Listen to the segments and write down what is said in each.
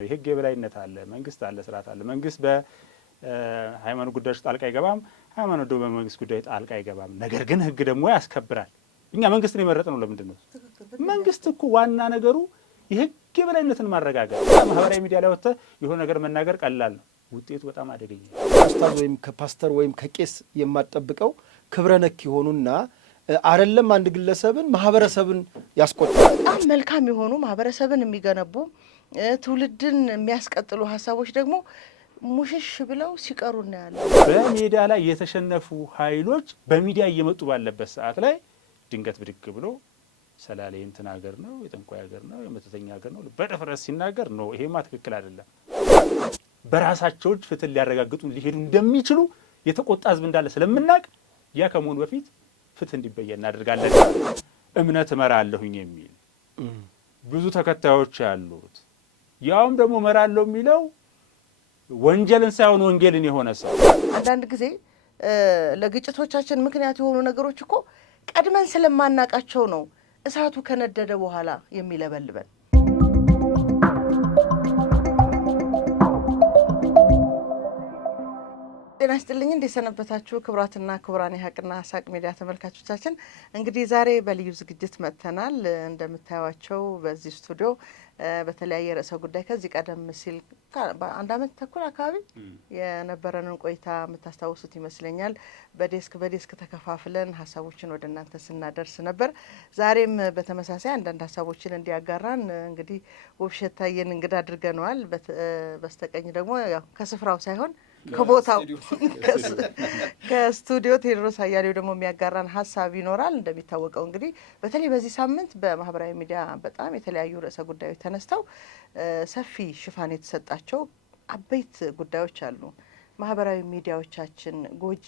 የህግ የበላይነት አለ፣ መንግስት አለ፣ ስርዓት አለ። መንግስት በሃይማኖት ጉዳዮች ጣልቃ አይገባም፣ ሃይማኖት ደግሞ በመንግስት ጉዳዮች ጣልቃ አይገባም። ነገር ግን ህግ ደግሞ ያስከብራል። እኛ መንግስትን የመረጥነው ለምንድን ነው? መንግስት እኮ ዋና ነገሩ የህግ የበላይነትን ማረጋገጥ። ማህበራዊ ሚዲያ ላይ ወጥተህ የሆነ ነገር መናገር ቀላል ነው፣ ውጤቱ በጣም አደገኛ ነው። ኡስታዝ ወይም ከፓስተር ወይም ከቄስ የማጠብቀው ክብረ ነክ የሆኑና አይደለም አንድ ግለሰብን ማህበረሰብን ያስቆጣል። በጣም መልካም የሆኑ ማህበረሰብን የሚገነቡ ትውልድን የሚያስቀጥሉ ሀሳቦች ደግሞ ሙሽሽ ብለው ሲቀሩ እናያለን። በሚዲያ ላይ የተሸነፉ ኃይሎች በሚዲያ እየመጡ ባለበት ሰዓት ላይ ድንገት ብድግ ብሎ ሰላሌ እንትን ሀገር ነው፣ የጠንቋይ ሀገር ነው፣ የመተተኛ ሀገር ነው በድፍረት ሲናገር ነው ይሄማ ትክክል አይደለም። በራሳቸው ፍትህ ሊያረጋግጡ ሊሄዱ እንደሚችሉ የተቆጣ ህዝብ እንዳለ ስለምናውቅ ያ ከመሆኑ በፊት ፍትህ እንዲበየን እናደርጋለን። እምነት እመራለሁኝ የሚል ብዙ ተከታዮች ያሉት ያውም ደግሞ እመራለሁ የሚለው ወንጀልን ሳይሆን ወንጌልን የሆነ ሰው። አንዳንድ ጊዜ ለግጭቶቻችን ምክንያት የሆኑ ነገሮች እኮ ቀድመን ስለማናቃቸው ነው እሳቱ ከነደደ በኋላ የሚለበልበን። ጤና ይስጥልኝ፣ እንዴት ሰነበታችሁ? ክቡራትና ክቡራን የሀቅና ሳቅ ሚዲያ ተመልካቾቻችን፣ እንግዲህ ዛሬ በልዩ ዝግጅት መጥተናል። እንደምታዩዋቸው በዚህ ስቱዲዮ በተለያየ ርዕሰ ጉዳይ ከዚህ ቀደም ሲል በአንድ ዓመት ተኩል አካባቢ የነበረንን ቆይታ የምታስታውሱት ይመስለኛል። በዴስክ ተከፋፍለን ሀሳቦችን ወደ እናንተ ስናደርስ ነበር። ዛሬም በተመሳሳይ አንዳንድ ሀሳቦችን እንዲያጋራን እንግዲህ ውብሸት ታየን እንግዳ አድርገነዋል። በስተቀኝ ደግሞ ያው ከስፍራው ሳይሆን ከቦታው ከስቱዲዮ ቴዎድሮስ አያሌው ደግሞ የሚያጋራን ሀሳብ ይኖራል። እንደሚታወቀው እንግዲህ በተለይ በዚህ ሳምንት በማህበራዊ ሚዲያ በጣም የተለያዩ ርዕሰ ጉዳዮች ተነስተው ሰፊ ሽፋን የተሰጣቸው አበይት ጉዳዮች አሉ። ማህበራዊ ሚዲያዎቻችን ጎጂ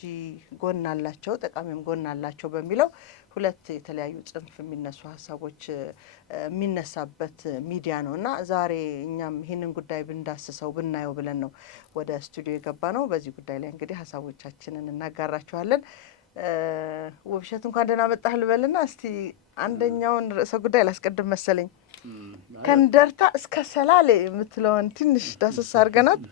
ጎን አላቸው፣ ጠቃሚም ጎን አላቸው በሚለው ሁለት የተለያዩ ጽንፍ የሚነሱ ሀሳቦች የሚነሳበት ሚዲያ ነው እና ዛሬ እኛም ይህንን ጉዳይ ብንዳስሰው ብናየው ብለን ነው ወደ ስቱዲዮ የገባ ነው። በዚህ ጉዳይ ላይ እንግዲህ ሀሳቦቻችንን እናጋራችኋለን። ውብሸት እንኳን ደህና መጣህ ልበልና እስቲ አንደኛውን ርዕሰ ጉዳይ ላስቀድም መሰለኝ። ከእንደርታ እስከ ሰላሌ የምትለውን ትንሽ ዳሰስ አድርገናት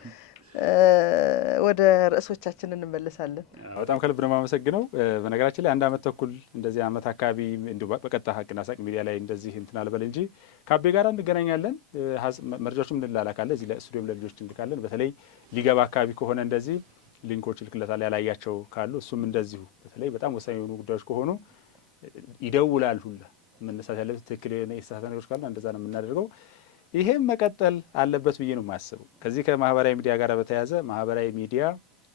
ወደ ርዕሶቻችን እንመለሳለን። በጣም ከልብ ነው የማመሰግነው። በነገራችን ላይ አንድ ዓመት ተኩል እንደዚህ ዓመት አካባቢ እንዲሁ በቀጥታ ሀቅና ሳቅ ሚዲያ ላይ እንደዚህ እንትን አልበል እንጂ ከአቤ ጋር እንገናኛለን፣ መረጃዎችም እንላላካለን፣ እዚህ ለስቱዲዮም ለልጆች እንልካለን። በተለይ ሊገባ አካባቢ ከሆነ እንደዚህ ሊንኮች ልክለታል ያላያቸው ካሉ እሱም እንደዚሁ በተለይ በጣም ወሳኝ የሆኑ ጉዳዮች ከሆኑ ይደውላል። ሁላ መነሳት ያለበት ትክክል የተሳሳተ ነገሮች ካሉ እንደዛ ነው የምናደርገው። ይሄም መቀጠል አለበት ብዬ ነው የማስበው። ከዚህ ከማህበራዊ ሚዲያ ጋር በተያያዘ ማህበራዊ ሚዲያ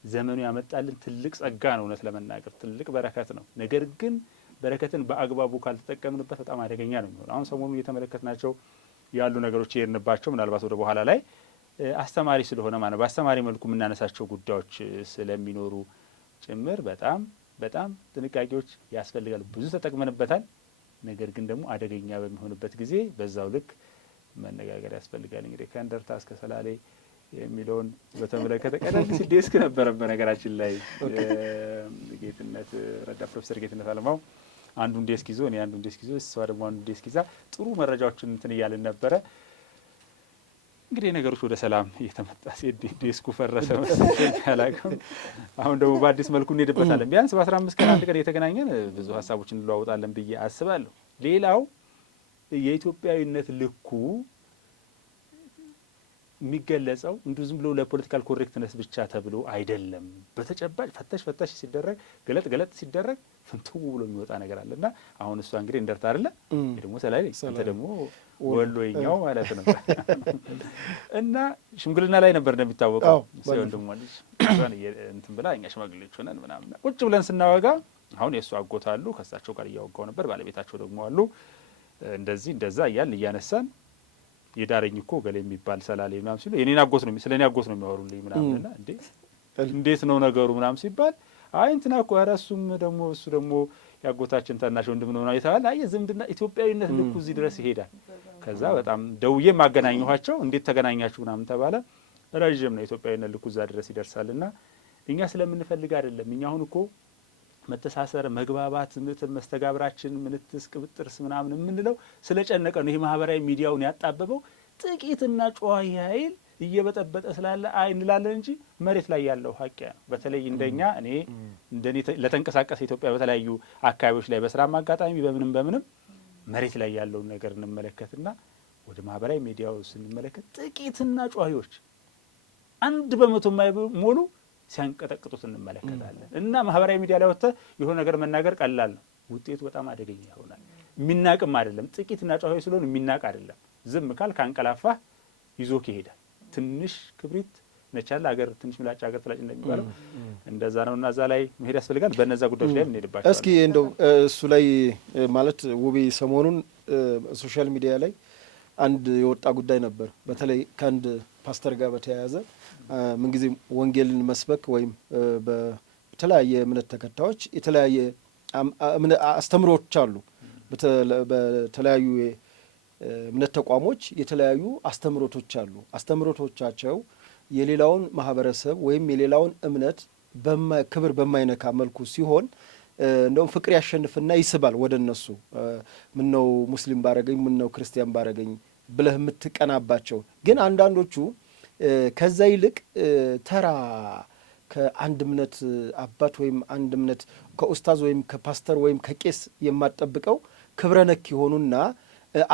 ዘመኑ ያመጣልን ትልቅ ጸጋ ነው፣ እውነት ለመናገር ትልቅ በረከት ነው። ነገር ግን በረከትን በአግባቡ ካልተጠቀምንበት በጣም አደገኛ ነው የሚሆነው። አሁን ሰሞኑን እየተመለከትናቸው ያሉ ነገሮች የሄድንባቸው ምናልባት ወደ በኋላ ላይ አስተማሪ ስለሆነ ማለት በአስተማሪ መልኩ የምናነሳቸው ጉዳዮች ስለሚኖሩ ጭምር በጣም በጣም ጥንቃቄዎች ያስፈልጋሉ። ብዙ ተጠቅመንበታል፣ ነገር ግን ደግሞ አደገኛ በሚሆንበት ጊዜ በዛው ልክ መነጋገር ያስፈልጋል። እንግዲህ ከእንደርታ እስከ ሰላሌ የሚለውን በተመለከተ ቀደም ሲል ዴስክ ነበረ። በነገራችን ላይ ጌትነት ረዳት ፕሮፌሰር ጌትነት አለማው አንዱን ዴስክ ይዞ እኔ አንዱን ዴስክ ይዞ እሷ ደግሞ አንዱን ዴስክ ይዛ ጥሩ መረጃዎችን እንትን እያልን ነበረ። እንግዲህ ነገሮች ወደ ሰላም እየተመጣ ዴስኩ ፈረሰ መሰለኝ አላውቅም። አሁን ደግሞ በአዲስ መልኩ እንሄድበታለን። ቢያንስ በ15 ቀን አንድ ቀን እየተገናኘን ብዙ ሀሳቦችን እንለዋወጣለን ብዬ አስባለሁ። ሌላው የኢትዮጵያዊነት ልኩ የሚገለጸው እንዲሁ ዝም ብሎ ለፖለቲካል ኮሬክትነስ ብቻ ተብሎ አይደለም። በተጨባጭ ፈተሽ ሲደረግ ገለጥ ሲደረግ ፍንትው ብሎ የሚወጣ ነገር አለ እና አሁን እሷ እንግዲህ እንደርታ አይደለ ደግሞ ሰላሌ አንተ ደግሞ ወሎኛው ማለት ነው እና ሽምግልና ላይ ነበር እንደሚታወቀው ወንድሟ ልጅ እንትን ብላ እኛ ሽማግሌዎች ሆነን ምናምን ቁጭ ብለን ስናወጋ አሁን የእሱ አጎት አሉ፣ ከእሳቸው ጋር እያወጋው ነበር። ባለቤታቸው ደግሞ አሉ። እንደዚህ እንደዛ እያልን እያነሳን የዳረኝ እኮ ገሌ የሚባል ሰላሌ ምናምን ሲሉ የኔን አጎት ነው ስለኔ አጎት ነው የሚያወሩልኝ ምናምንና እንዴት ነው ነገሩ ምናምን ሲባል አይ እንትና እኮ ኧረ እሱ ደግሞ ያጎታችን ታናሽ ወንድም ነው አይተሃል። አይ ዝምድና ኢትዮጵያዊነት ልኩ እዚህ ድረስ ይሄዳል። ከዛ በጣም ደውዬ ማገናኘኋቸው። እንዴት ተገናኛችሁ ምናምን ተባለ። ረጅም ነው ኢትዮጵያዊነት ልኩ እዛ ድረስ ይደርሳልና እኛ ስለምንፈልግ አይደለም። እኛ አሁን እኮ መተሳሰር፣ መግባባት፣ መስተጋብራችን ምንትስ ቅብጥርስ ምናምን የምንለው ስለጨነቀ ነው። ይሄ ማህበራዊ ሚዲያውን ያጣበበው ጥቂትና ጨዋሂ ኃይል እየበጠበጠ ስላለ አይ እንላለን እንጂ መሬት ላይ ያለው ሀቅ ነው። በተለይ እንደኛ እንደኔ ለተንቀሳቀሰ ኢትዮጵያ በተለያዩ አካባቢዎች ላይ በስራም አጋጣሚ በምንም መሬት ላይ ያለውን ነገር እንመለከትና ወደ ማህበራዊ ሚዲያው ስንመለከት ጥቂትና ጨዋሂዎች 1% የማይሞሉ ሲያንቀጠቅጡት እንመለከታለን። እና ማህበራዊ ሚዲያ ላይ ወጥተህ የሆነ ነገር መናገር ቀላል ነው፣ ውጤቱ በጣም አደገኛ ይሆናል። የሚናቅም አይደለም፣ ጥቂትና ጨዋሂ ስለሆነ የሚናቅ አይደለም። ዝም ካል ካንቀላፋህ ይዞክ ይሄዳል። ትንሽ ክብሪት ነቻለ አገር ትንሽ ምላጭ አገር ትላጭ እንደሚባለው እንደዛ ነው። እና እዛ ላይ መሄድ ያስፈልጋል። በነዛ ጉዳዮች ላይ እንሄድባቸው። እስኪ እንደው እሱ ላይ ማለት ውቤ ሰሞኑን ሶሻል ሚዲያ ላይ አንድ የወጣ ጉዳይ ነበር። በተለይ ከአንድ ፓስተር ጋር በተያያዘ ምንጊዜም ወንጌልን መስበክ ወይም በተለያየ እምነት ተከታዮች የተለያየ አስተምሮች አሉ። በተለያዩ እምነት ተቋሞች የተለያዩ አስተምሮቶች አሉ። አስተምሮቶቻቸው የሌላውን ማህበረሰብ ወይም የሌላውን እምነት ክብር በማይነካ መልኩ ሲሆን እንደውም ፍቅር ያሸንፍና ይስባል ወደ እነሱ። ምነው ሙስሊም ባረገኝ፣ ምነው ክርስቲያን ባረገኝ ብለህ የምትቀናባቸው። ግን አንዳንዶቹ ከዛ ይልቅ ተራ ከአንድ እምነት አባት ወይም አንድ እምነት ከኡስታዝ ወይም ከፓስተር ወይም ከቄስ የማትጠብቀው ክብረ ነክ የሆኑና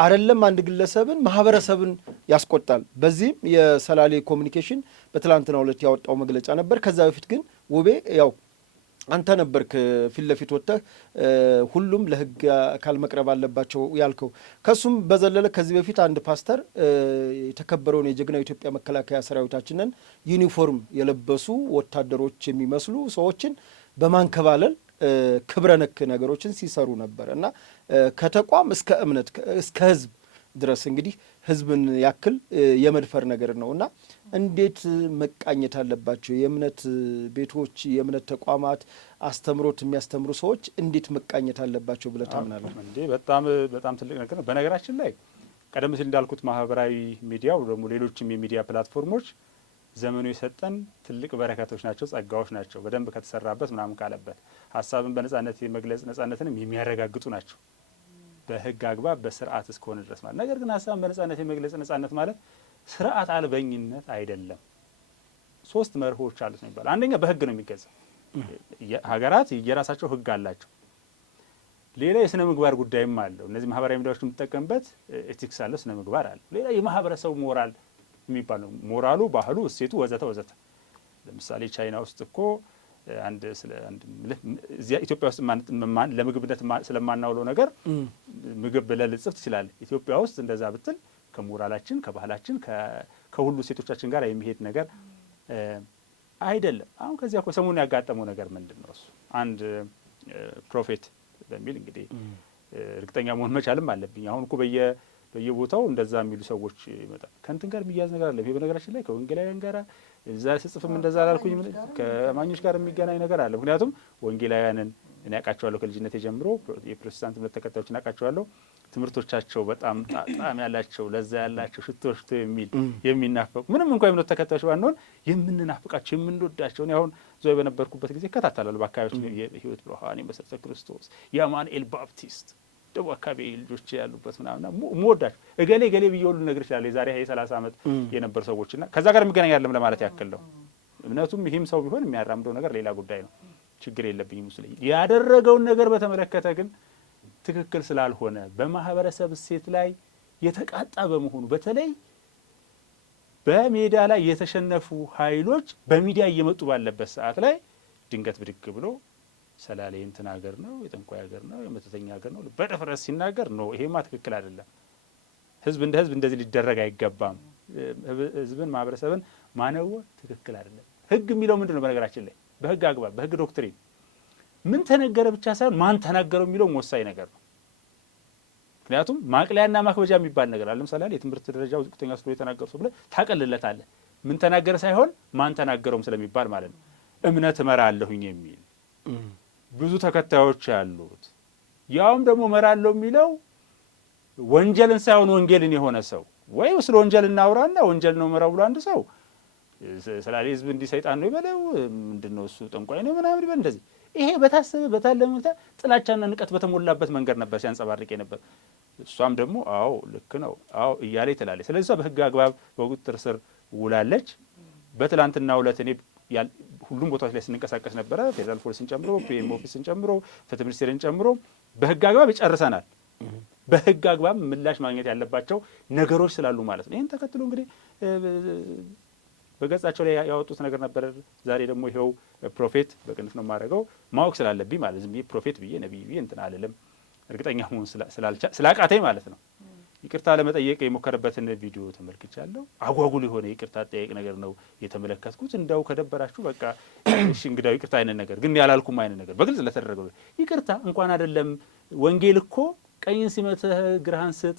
አይደለም አንድ ግለሰብን ማህበረሰብን ያስቆጣል። በዚህም የሰላሌ ኮሚኒኬሽን በትላንትናው ዕለት ያወጣው መግለጫ ነበር። ከዛ በፊት ግን ውቤ ያው አንተ ነበርክ ፊት ለፊት ወጥተህ ሁሉም ለህግ አካል መቅረብ አለባቸው ያልከው። ከሱም በዘለለ ከዚህ በፊት አንድ ፓስተር የተከበረውን የጀግናው ኢትዮጵያ መከላከያ ሰራዊታችንን ዩኒፎርም የለበሱ ወታደሮች የሚመስሉ ሰዎችን በማንከባለል ክብረ ነክ ነገሮችን ሲሰሩ ነበር እና ከተቋም እስከ እምነት እስከ ህዝብ ድረስ እንግዲህ ህዝብን ያክል የመድፈር ነገር ነው እና እንዴት መቃኘት አለባቸው የእምነት ቤቶች፣ የእምነት ተቋማት አስተምሮት የሚያስተምሩ ሰዎች እንዴት መቃኘት አለባቸው ብለህ ታምናለህ? እንዴ በጣም ትልቅ ነገር ነው። በነገራችን ላይ ቀደም ሲል እንዳልኩት ማህበራዊ ሚዲያው ደግሞ ሌሎችም የሚዲያ ፕላትፎርሞች ዘመኑ የሰጠን ትልቅ በረከቶች ናቸው፣ ጸጋዎች ናቸው። በደንብ ከተሰራበት ምናምን ካለበት ሀሳብን በነጻነት የመግለጽ ነጻነትንም የሚያረጋግጡ ናቸው፣ በህግ አግባብ በስርዓት እስከሆነ ድረስ ማለት። ነገር ግን ሀሳብን በነጻነት የመግለጽ ነጻነት ማለት ስርዓት አልበኝነት አይደለም። 3 መርሆች አሉት ነው የሚባለው። አንደኛ በህግ ነው የሚገዛው። ሀገራት የራሳቸው ህግ አላቸው። ሌላ የስነ ምግባር ጉዳይም አለው። እነዚህ ማህበራዊ ሚዲያዎች የምትጠቀምበት ኤቲክስ አለው፣ ስነ ምግባር አለው። ሌላ የማህበረሰቡ ሞራል የሚባል ነው። ሞራሉ፣ ባህሉ፣ እሴቱ ወዘተ ወዘተ። ለምሳሌ ቻይና ውስጥ እኮ እዚያ ኢትዮጵያ ውስጥ ለምግብነት ስለማናውለው ነገር ምግብ ብለህ ልጽፍ ትችላለህ። ኢትዮጵያ ውስጥ እንደዛ ብትል ከሞራላችን፣ ከባህላችን፣ ከሁሉ ሴቶቻችን ጋር የሚሄድ ነገር አይደለም። አሁን ከዚያ እኮ ሰሞኑን ያጋጠመው ነገር ምንድን ነው? እሱ አንድ ፕሮፌት በሚል እንግዲህ እርግጠኛ መሆን መቻልም አለብኝ። አሁን እኮ በየቦታው እንደዛ የሚሉ ሰዎች ይመጣል። ከእንትን ጋር የሚያዝ ነገር አለ። ይሄ በነገራችን ላይ ከወንጌላውያን ጋር እዛ ስጽፍም እንደዛ አላልኩኝ፣ ከአማኞች ጋር የሚገናኝ ነገር አለ። ምክንያቱም ወንጌላውያንን እኔ አውቃቸዋለሁ ከልጅነቴ ጀምሮ፣ የፕሮቴስታንት እምነት ተከታዮችን አውቃቸዋለሁ። ትምህርቶቻቸው በጣም ጣዕም ያላቸው፣ ለዛ ያላቸው፣ ሽቶ የሚናፈቁ ምንም እንኳ የእምነት ተከታዮች ባንሆን የምንናፍቃቸው የምንወዳቸው። እኔ አሁን ዞይ በነበርኩበት ጊዜ እከታተላለሁ። በአካባቢዎች የህይወት ብርሃን፣ የመሰረተ ክርስቶስ፣ የአማኑኤል ባፕቲስት ደቡብ አካባቢ ልጆች ያሉበት ምናምና ሞወዳቸው እገሌ ብዬ ሁሉ ነገር ይችላል። የዛሬ 30 ዓመት የነበሩ ሰዎችና ከዛ ጋር የሚገናኝ አይደለም ለማለት ያክል ነው። እምነቱም ይህም ሰው ቢሆን የሚያራምደው ነገር ሌላ ጉዳይ ነው። ችግር የለብኝም ሙስሊም ያደረገውን ነገር በተመለከተ ግን ትክክል ስላልሆነ በማህበረሰብ እሴት ላይ የተቃጣ በመሆኑ በተለይ በሜዳ ላይ የተሸነፉ ኃይሎች በሚዲያ እየመጡ ባለበት ሰዓት ላይ ድንገት ብድግ ብሎ ሰላሌ እንትን ሀገር ነው፣ የጠንቋይ ሀገር ነው፣ የመተተኛ ሀገር ነው በድፍረት ሲናገር ነው። ይሄማ ትክክል አይደለም። ህዝብ እንደ ህዝብ እንደዚህ ሊደረግ አይገባም። ህዝብን ማህበረሰብን ማነወር ትክክል አይደለም። ህግ የሚለው ምንድን ነው? በነገራችን ላይ በህግ አግባብ በህግ ዶክትሪን ምን ተነገረ ብቻ ሳይሆን ማን ተናገረው የሚለው ወሳኝ ነገር ነው። ምክንያቱም ማቅለያና ማክበጃ የሚባል ነገር አለ። ለምሳሌ የትምህርት ደረጃው ዝቅተኛ ስለሆነ የተናገሩ ሰው ብለህ ታቀልለታለህ። ምን ተናገረ ሳይሆን ማን ተናገረውም ስለሚባል ማለት ነው። እምነት እመራለሁኝ የሚል ብዙ ተከታዮች ያሉት ያውም ደግሞ እመራለሁ የሚለው ወንጀልን ሳይሆን ወንጌልን የሆነ ሰው ወይ ስለ ወንጀል እናውራና ወንጀል ነው መራው ብሎ አንድ ሰው ስላለ ህዝብ እንዲህ ሰይጣን ነው ይበለው ምንድነው እሱ ጠንቋይ ነው ምናምን ይበል እንደዚህ ይሄ በታሰበ በታለመ ጥላቻና ንቀት በተሞላበት መንገድ ነበር ሲያንጸባርቅ ነበር። እሷም ደግሞ አዎ ልክ ነው አዎ እያለ ትላለች። ስለዚህ እሷ በህግ አግባብ በቁጥጥር ስር ውላለች። በትላንትናው ዕለት እኔ ሁሉም ቦታዎች ላይ ስንንቀሳቀስ ነበረ። ፌዴራል ፖሊስን ጨምሮ ፒኤም ኦፊስን ጨምሮ ፍትህ ሚኒስቴርን ጨምሮ በህግ አግባብ ይጨርሰናል። በህግ አግባብ ምላሽ ማግኘት ያለባቸው ነገሮች ስላሉ ማለት ነው። ይህን ተከትሎ እንግዲህ በገጻቸው ላይ ያወጡት ነገር ነበር። ዛሬ ደግሞ ይኸው ፕሮፌት በቅንፍ ነው የማደርገው ማወቅ ስላለብኝ ማለት ዝም ብዬ ፕሮፌት ብዬ ነቢይ ብዬ እንትን አልልም። እርግጠኛ መሆን ስላቃተኝ ማለት ነው። ይቅርታ ለመጠየቅ የሞከረበትን ቪዲዮ ተመልክቻለሁ። አጓጉል የሆነ ይቅርታ ጠየቅ ነገር ነው የተመለከትኩት። እንዳው ከደበራችሁ በቃ እሺ እንግዳው ይቅርታ አይነት ነገር ግን ያላልኩም አይነት ነገር በግልጽ ለተደረገው ይቅርታ እንኳን አይደለም። ወንጌል እኮ ቀኝን ሲመትህ ግራህን ስጥ፣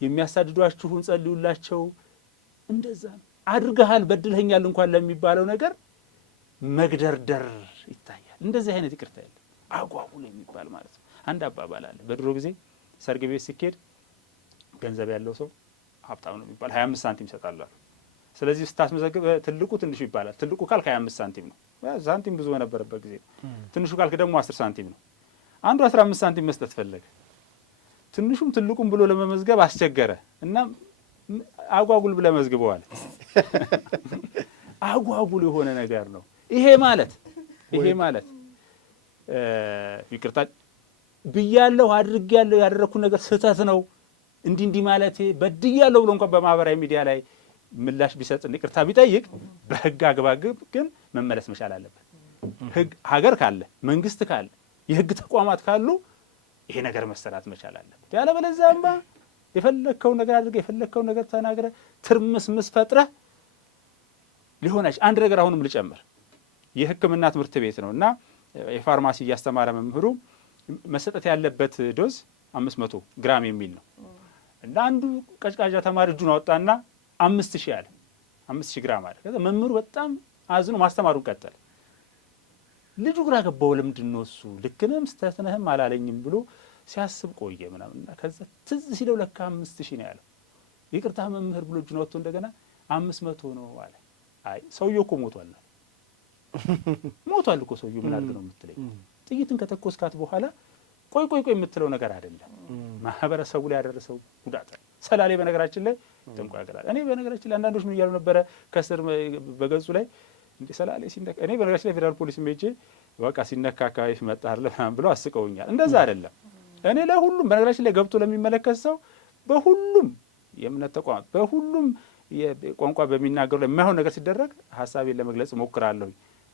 የሚያሳድዷችሁን ጸልዩላቸው፣ እንደዛ ነው አድርገሃል በድልኸኛል እንኳን ለሚባለው ነገር መግደርደር ይታያል። እንደዚህ አይነት ይቅርታ የለም አጓጉል የሚባል ማለት ነው። አንድ አባባል አለ። በድሮ ጊዜ ሰርግ ቤት ሲኬድ ገንዘብ ያለው ሰው ሀብታም ነው የሚባል 25 ሳንቲም ይሰጣሉ። ስለዚህ ስታስመዘግብ ትልቁ ትንሹ ይባላል። ትልቁ ካልክ 25 ሳንቲም ነው። ሳንቲም ብዙ በነበረበት ጊዜ ነው። ትንሹ ካልክ ደግሞ 10 ሳንቲም ነው። አንዱ 15 ሳንቲም መስጠት ፈለገ። ትንሹም ትልቁም ብሎ ለመመዝገብ አስቸገረ እና አጓጉል ብለህ መዝግበዋል። አጓጉል የሆነ ነገር ነው ይሄ ማለት ይቅርታ ብያለሁ አድርጌያለሁ ያደረኩት ነገር ስህተት ነው እንዲህ ማለት በድያለሁ ብሎ እንኳን በማህበራዊ ሚዲያ ላይ ምላሽ ቢሰጥ ይቅርታ ቢጠይቅ በህግ አግባብ ግን መመለስ መቻል አለበት። ሀገር ካለ መንግስት ካለ የህግ ተቋማት ካሉ ይሄ ነገር መሰራት መቻል አለበት። ያለበለዚያማ የፈለከውን ነገር አድርገህ የፈለከውን ነገር ተናግረህ ትርምስምስ ፈጥረህ ሊሆነች አንድ ነገር አሁንም ልጨምር። የህክምና ትምህርት ቤት ነው እና የፋርማሲ እያስተማረ መምህሩ መሰጠት ያለበት ዶዝ 500 ግራም የሚል ነው እና አንዱ ቀጭቃዣ ተማሪ እጁን አወጣና 5000 አለ 5000 ግራም አለ። ከዛ መምህሩ በጣም አዝኖ ማስተማሩን ቀጠለ። ልጁ ግራ ገባው። ለምንድን ነው እሱ ልክ ነህም ስህተት ነህም አላለኝም ብሎ ሲያስብ ቆየ ምናምንና ከዛ ትዝ ሲለው ለካ 5000 ነው ያለው። ይቅርታ መምህር ብሎ እጁን አወጥቶ እንደገና 500 ነው አለ። አይ ሰውየው እኮ ሞቷል እኮ ሰውየው ምን አድርግ ነው የምትለኝ? ጥይትን ከተኮስካት በኋላ ቆይ የምትለው ነገር አይደለም። ማህበረሰቡ ላይ ያደረሰው ጉዳት ሰላሌ በነገራችን ላይ ጠንቋይ ያገራል። እኔ በነገራችን ላይ አንዳንዶች ምን እያሉ ነበረ ከስር በገጹ ላይ እንደ ሰላሌ ሲነካ እኔ በነገራችን ላይ ፌዴራል ፖሊስ ሜጄ በቃ ሲነካ አካባቢ መጣር ለማን ብለው አስቀውኛል። እንደዛ አይደለም። እኔ ለሁሉም በነገራችን ላይ ገብቶ ለሚመለከት ሰው በሁሉም የእምነት ተቋም በሁሉም ቋንቋ በሚናገሩ ላይ የማይሆን ነገር ሲደረግ ሀሳቤን ለመግለጽ እሞክራለሁ።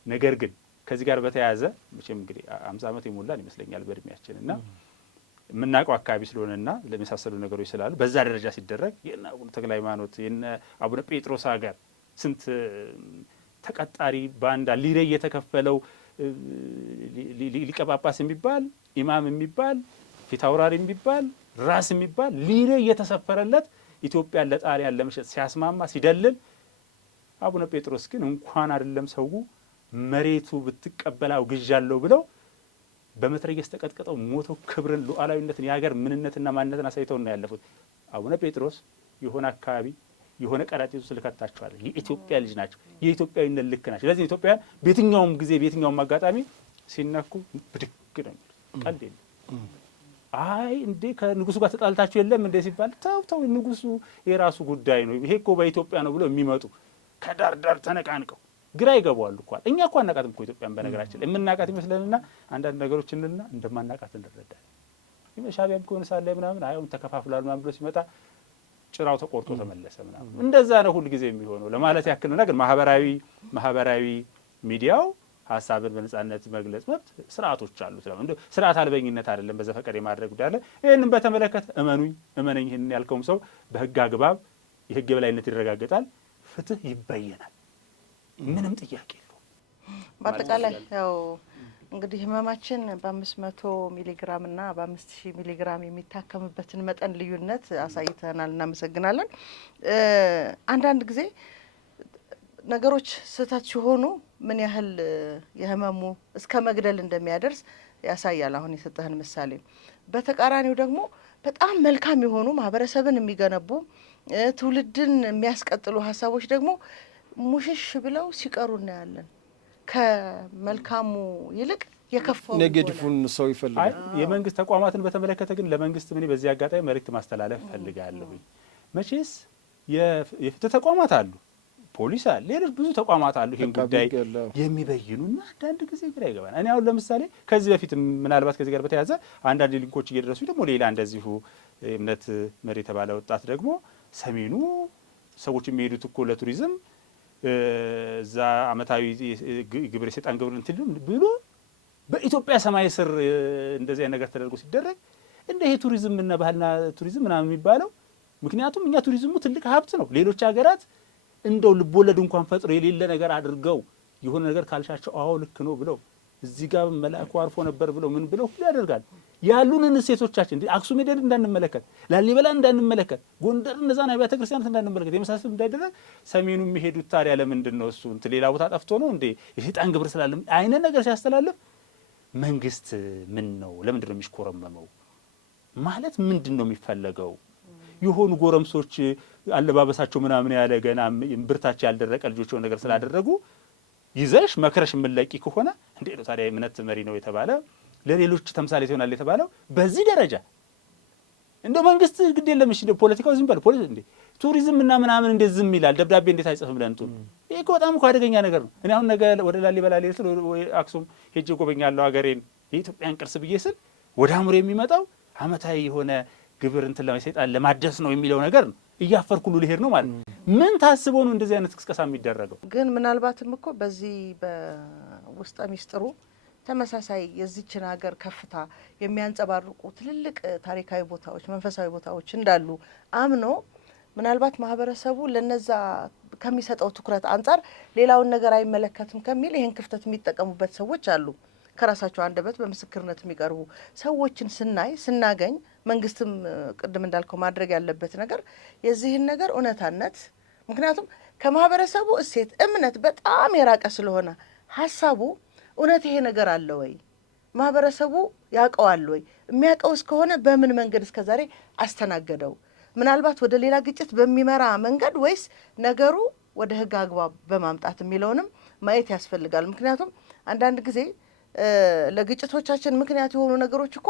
ነገር ግን ከዚህ ጋር በተያያዘ መቼም እንግዲህ 50 ዓመት ይሞላል ይመስለኛል በእድሜያችን እና የምናውቀው አካባቢ ስለሆነና ለመሳሰሉ ነገሮች ስላሉ በዛ ደረጃ ሲደረግ የእነ አቡነ ተክለ ሃይማኖት የእነ አቡነ ጴጥሮስ ሀገር ስንት ተቀጣሪ ባንዳ ሊሬ የተከፈለው ሊቀ ጳጳስ የሚባል ኢማም የሚባል ፊት አውራሪ የሚባል ራስ የሚባል ሊሬ እየተሰፈረለት ኢትዮጵያን ለጣሊያን ለመሸጥ ሲያስማማ ሲደልል፣ አቡነ ጴጥሮስ ግን እንኳን አይደለም ሰው መሬቱ ብትቀበላው ግዣለሁ ብለው በመትረየስ ተቀጥቀጠው ሞተው ክብርን ሉዓላዊነትን የሀገር ምንነትና ማንነትን አሳይተው ነው ያለፉት። አቡነ ጴጥሮስ የሆነ አካባቢ የሆነ ቀራጢት ውስጥ ልከታቸዋል። የኢትዮጵያ ልጅ ናቸው። የኢትዮጵያዊነት ልክ ናቸው። ለዚህ ኢትዮጵያውያን በየትኛውም ጊዜ በየትኛውም አጋጣሚ ሲነኩ ብድግ ነው። ቀልድ የለም። አይ እንዴ ከንጉሱ ጋር ተጣልታችሁ የለም እንዴ ሲባል ተው ንጉሱ የራሱ ጉዳይ ነው፣ ይሄ እኮ በኢትዮጵያ ነው ብለው የሚመጡ ከዳር ዳር ተነቃንቀው ግራ ይገባዋል እኮ። እኛ እኮ አናቃትም እኮ ኢትዮጵያን በነገራችን ላይ የምናቃት ይመስለንና አንዳንድ ነገሮች እንልና እንደማናቃት እንረዳለን። ሻዕቢያም ከሆነ ሳለ ምናምን አይሁን ተከፋፍሏል ምናምን ብሎ ሲመጣ ጭራው ተቆርጦ ተመለሰ ምናምን። እንደዛ ነው ሁሉ ጊዜ የሚሆነው ለማለት ያክል ነው። ግን ማህበራዊ ሚዲያው ሀሳብን በነጻነት መግለጽ መብት ስርዓቶች አሉት። ለምን እንደ ስርዓት አልበኝነት አይደለም፣ በዘፈቀደ የማድረግ ጉዳይ አለ። ይሄንን በተመለከተ እመነኝ ይሄንን ያልከውም ሰው በህግ አግባብ የህግ የበላይነት ይረጋገጣል፣ ፍትህ ይበየናል። ምንም ጥያቄ የለውም። በአጠቃላይ ያው እንግዲህ ህመማችን በ500 ሚሊግራም እና በ5000 ሚሊግራም የሚታከምበትን መጠን ልዩነት አሳይተናል። እናመሰግናለን። አንዳንድ ጊዜ ነገሮች ስህተት ሲሆኑ ምን ያህል የህመሙ እስከ መግደል እንደሚያደርስ ያሳያል። አሁን የሰጠህን ምሳሌ። በተቃራኒው ደግሞ በጣም መልካም የሆኑ ማህበረሰብን የሚገነቡ ትውልድን የሚያስቀጥሉ ሀሳቦች ደግሞ ሙሽሽ ብለው ሲቀሩ እናያለን። ከመልካሙ ይልቅ የከፋው ኔጌቲቭን ሰው ይፈልጋል። የመንግስት ተቋማትን በተመለከተ ግን ለመንግስት ምን በዚህ አጋጣሚ መልእክት ማስተላለፍ ፈልጋለሁ። መቼስ የፍትህ ተቋማት አሉ፣ ፖሊስ አለ፣ ሌሎች ብዙ ተቋማት አሉ ይሄን ጉዳይ የሚበይኑና አንዳንድ ጊዜ ግራ ይገባል። እኔ አሁን ለምሳሌ ከዚህ በፊት ምናልባት ከዚህ ጋር በተያያዘ አንዳንድ ሊንኮች እየደረሱ ደግሞ ሌላ እንደዚሁ እምነት መሪ የተባለ ወጣት ደግሞ ሰሜኑ ሰዎች የሚሄዱት እኮ ለቱሪዝም እዛ አመታዊ ግብር የሰይጣን ግብር እንትን ብሎ በኢትዮጵያ ሰማይ ስር እንደዚህ ነገር ተደርጎ ሲደረግ እንደ ይሄ ቱሪዝም እና ባህልና ቱሪዝም ምናምን የሚባለው ምክንያቱም እኛ ቱሪዝሙ ትልቅ ሀብት ነው። ሌሎች ሀገራት እንደው ልቦለድ እንኳን ፈጥሮ የሌለ ነገር አድርገው የሆነ ነገር ካልሻቸው አዎ ልክ ነው ብለው እዚህ ጋር መልአኩ አርፎ ነበር ብለው ምን ብለው ሁሉ ያደርጋል። ያሉንን እሴቶቻችን አክሱም ሄደን እንዳንመለከት፣ ላሊበላ እንዳንመለከት፣ ጎንደር እነዛን አብያተ ክርስቲያናት እንዳንመለከት የመሳሰሉ እንዳይደረግ ሰሜኑ የሚሄዱት ታዲያ ለምንድን ነው? እሱ እንትን ሌላ ቦታ ጠፍቶ ነው እንዴ? የሰይጣን ግብር ስላለ አይነት ነገር ሲያስተላልፍ መንግስት ምን ነው ለምንድን ነው የሚሽኮረመመው? ማለት ምንድን ነው የሚፈለገው? የሆኑ ጎረምሶች አለባበሳቸው ምናምን ያለ ገና እምብርታቸው ያልደረቀ ልጆች የሆነ ነገር ስላደረጉ ይዘሽ መክረሽ የምንለቂ ከሆነ እንዴ ነው ታዲያ እምነት መሪ ነው የተባለ ለሌሎች ተምሳሌት ይሆናል የተባለው በዚህ ደረጃ? እንደ መንግስት ግድ የለም እሺ፣ ፖለቲካው ዝም በል ፖለቲካ እንዴ ቱሪዝም እና ምናምን እንዴት ዝም ይላል? ደብዳቤ እንዴት አይጽፍም ለእንቱ? ይሄ እኮ በጣም እኮ አደገኛ ነገር ነው። እኔ አሁን ነገ ወደ ላሊበላ ልሄድ ስል ወይ አክሱም ሄጄ ጎበኛለሁ ሀገሬን የኢትዮጵያን ቅርስ ብዬ ስል ወደ አእምሮ የሚመጣው አመታዊ የሆነ ግብር እንትን ለሰይጣን ለማደስ ነው የሚለው ነገር ነው። እያፈርኩ ሁሉ ሊሄድ ነው ማለት ነው። ምን ታስቦ ነው እንደዚህ አይነት ቅስቀሳ የሚደረገው? ግን ምናልባትም እኮ በዚህ በውስጠ ሚስጥሩ ተመሳሳይ የዚችን ሀገር ከፍታ የሚያንጸባርቁ ትልልቅ ታሪካዊ ቦታዎች፣ መንፈሳዊ ቦታዎች እንዳሉ አምኖ ምናልባት ማህበረሰቡ ለነዛ ከሚሰጠው ትኩረት አንጻር ሌላውን ነገር አይመለከትም ከሚል ይህን ክፍተት የሚጠቀሙበት ሰዎች አሉ። ከራሳቸው አንደበት በምስክርነት የሚቀርቡ ሰዎችን ስናገኝ መንግስትም ቅድም እንዳልከው ማድረግ ያለበት ነገር የዚህን ነገር እውነታነት፣ ምክንያቱም ከማህበረሰቡ እሴት እምነት በጣም የራቀ ስለሆነ ሀሳቡ እውነት ይሄ ነገር አለ ወይ? ማህበረሰቡ ያውቀዋል ወይ? የሚያውቀው እስከሆነ በምን መንገድ እስከዛሬ አስተናገደው? ምናልባት ወደ ሌላ ግጭት በሚመራ መንገድ ወይስ ነገሩ ወደ ህግ አግባብ በማምጣት የሚለውንም ማየት ያስፈልጋል። ምክንያቱም አንዳንድ ጊዜ ለግጭቶቻችን ምክንያት የሆኑ ነገሮች እኮ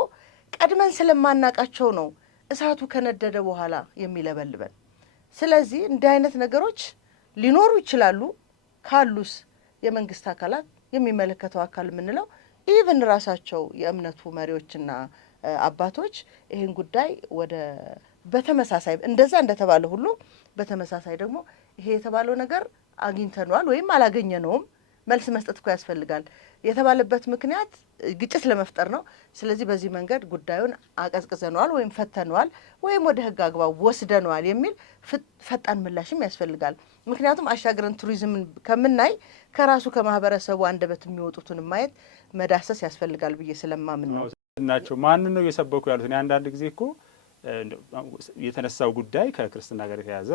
ቀድመን ስለማናቃቸው ነው እሳቱ ከነደደ በኋላ የሚለበልበን። ስለዚህ እንዲህ አይነት ነገሮች ሊኖሩ ይችላሉ። ካሉስ የመንግስት አካላት የሚመለከተው አካል የምንለው ኢቭን ራሳቸው የእምነቱ መሪዎችና አባቶች ይህን ጉዳይ ወደ በተመሳሳይ እንደዛ እንደተባለ ሁሉ በተመሳሳይ ደግሞ ይሄ የተባለው ነገር አግኝተነዋል ወይም አላገኘነውም መልስ መስጠት እኮ ያስፈልጋል። የተባለበት ምክንያት ግጭት ለመፍጠር ነው። ስለዚህ በዚህ መንገድ ጉዳዩን አቀዝቅዘነዋል ወይም ፈተነዋል ወይም ወደ ህግ አግባብ ወስደነዋል የሚል ፈጣን ምላሽም ያስፈልጋል። ምክንያቱም አሻግረን ቱሪዝምን ከምናይ ከራሱ ከማህበረሰቡ አንደበት የሚወጡትን ማየት መዳሰስ ያስፈልጋል ብዬ ስለማምን ነው። ናቸው ማንን ነው እየሰበኩ ያሉት? እኔ አንዳንድ ጊዜ እኮ የተነሳው ጉዳይ ከክርስትና ጋር የተያዘ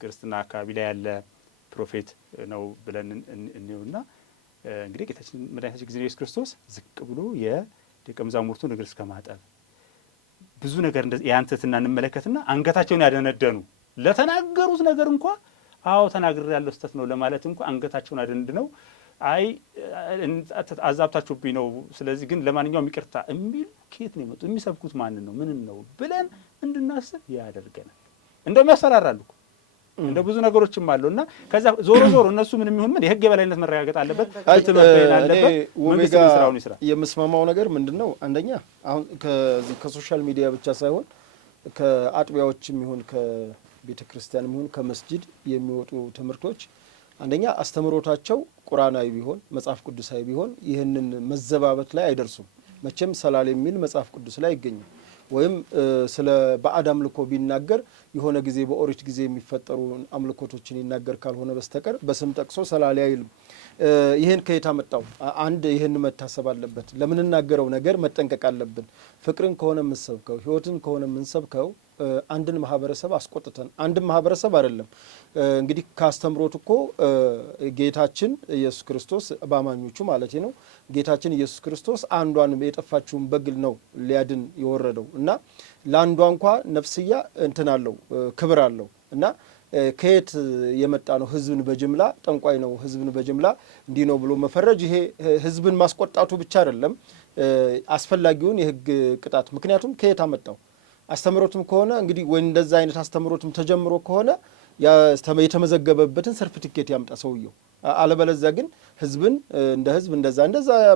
ክርስትና አካባቢ ላይ ያለ ፕሮፌት ነው ብለን እንየውና እንግዲህ ጌታችን መድኃኒታችን ጊዜ ኢየሱስ ክርስቶስ ዝቅ ብሎ የደቀ መዛሙርቱን እግር እስከ ማጠብ ብዙ ነገር እንደዚህ ያንተትና እንመለከትና አንገታቸውን ያደነደኑ ለተናገሩት ነገር እንኳ አዎ ተናግሬ ያለው ስተት ነው ለማለት እንኳ አንገታቸውን አደንድነው አይ አዛብታችሁብኝ ነው ስለዚህ ግን ለማንኛውም ይቅርታ የሚሉ ከየት ነው የመጡ? የሚሰብኩት ማንን ነው ምን ነው ብለን እንድናስብ ያደርገናል። እንደውም ያስፈራራሉ እንደ ብዙ ነገሮችም አሉና ከዛ ዞሮ ዞሮ እነሱ ምንም ይሁን ምን የህግ የበላይነት መረጋገጥ አለበት። ትምህርት አለበት። መንግስት ስራውን ይስራ። የምስማማው ነገር ምንድነው? አንደኛ አሁን ከሶሻል ሚዲያ ብቻ ሳይሆን ከአጥቢያዎችም ይሁን ከቤተ ክርስቲያንም ይሁን ከመስጂድ የሚወጡ ትምህርቶች አንደኛ አስተምሮታቸው ቁርአናዊ ቢሆን መጽሐፍ ቅዱሳዊ ቢሆን ይህንን መዘባበት ላይ አይደርሱም። መቼም ሰላል የሚል መጽሐፍ ቅዱስ ላይ አይገኝም። ወይም ስለ ባዕድ አምልኮ ቢናገር የሆነ ጊዜ በኦሪት ጊዜ የሚፈጠሩ አምልኮቶችን ይናገር ካልሆነ በስተቀር በስም ጠቅሶ ሰላሊ አይልም። ይህን ከየት አመጣው? አንድ ይህን መታሰብ አለበት። ለምንናገረው ነገር መጠንቀቅ አለብን። ፍቅርን ከሆነ የምንሰብከው ህይወትን ከሆነ የምንሰብከው አንድን ማህበረሰብ አስቆጥተን አንድን ማህበረሰብ አይደለም። እንግዲህ ካስተምሮት እኮ ጌታችን ኢየሱስ ክርስቶስ በአማኞቹ ማለት ነው ጌታችን ኢየሱስ ክርስቶስ አንዷን የጠፋችውን በግ ነው ሊያድን የወረደው እና ለአንዷ እንኳ ነፍስያ እንትን አለው ክብር አለው እና ከየት የመጣ ነው? ህዝብን በጅምላ ጠንቋይ ነው፣ ህዝብን በጅምላ እንዲህ ነው ብሎ መፈረጅ፣ ይሄ ህዝብን ማስቆጣቱ ብቻ አይደለም አስፈላጊውን የህግ ቅጣት። ምክንያቱም ከየት አመጣው? አስተምሮትም ከሆነ እንግዲህ ወይ እንደዛ አይነት አስተምሮትም ተጀምሮ ከሆነ የተመዘገበበትን ሰርቲፊኬት ያምጣ ሰውየው። አለበለዚያ ግን ህዝብን እንደ ህዝብ እንደዛ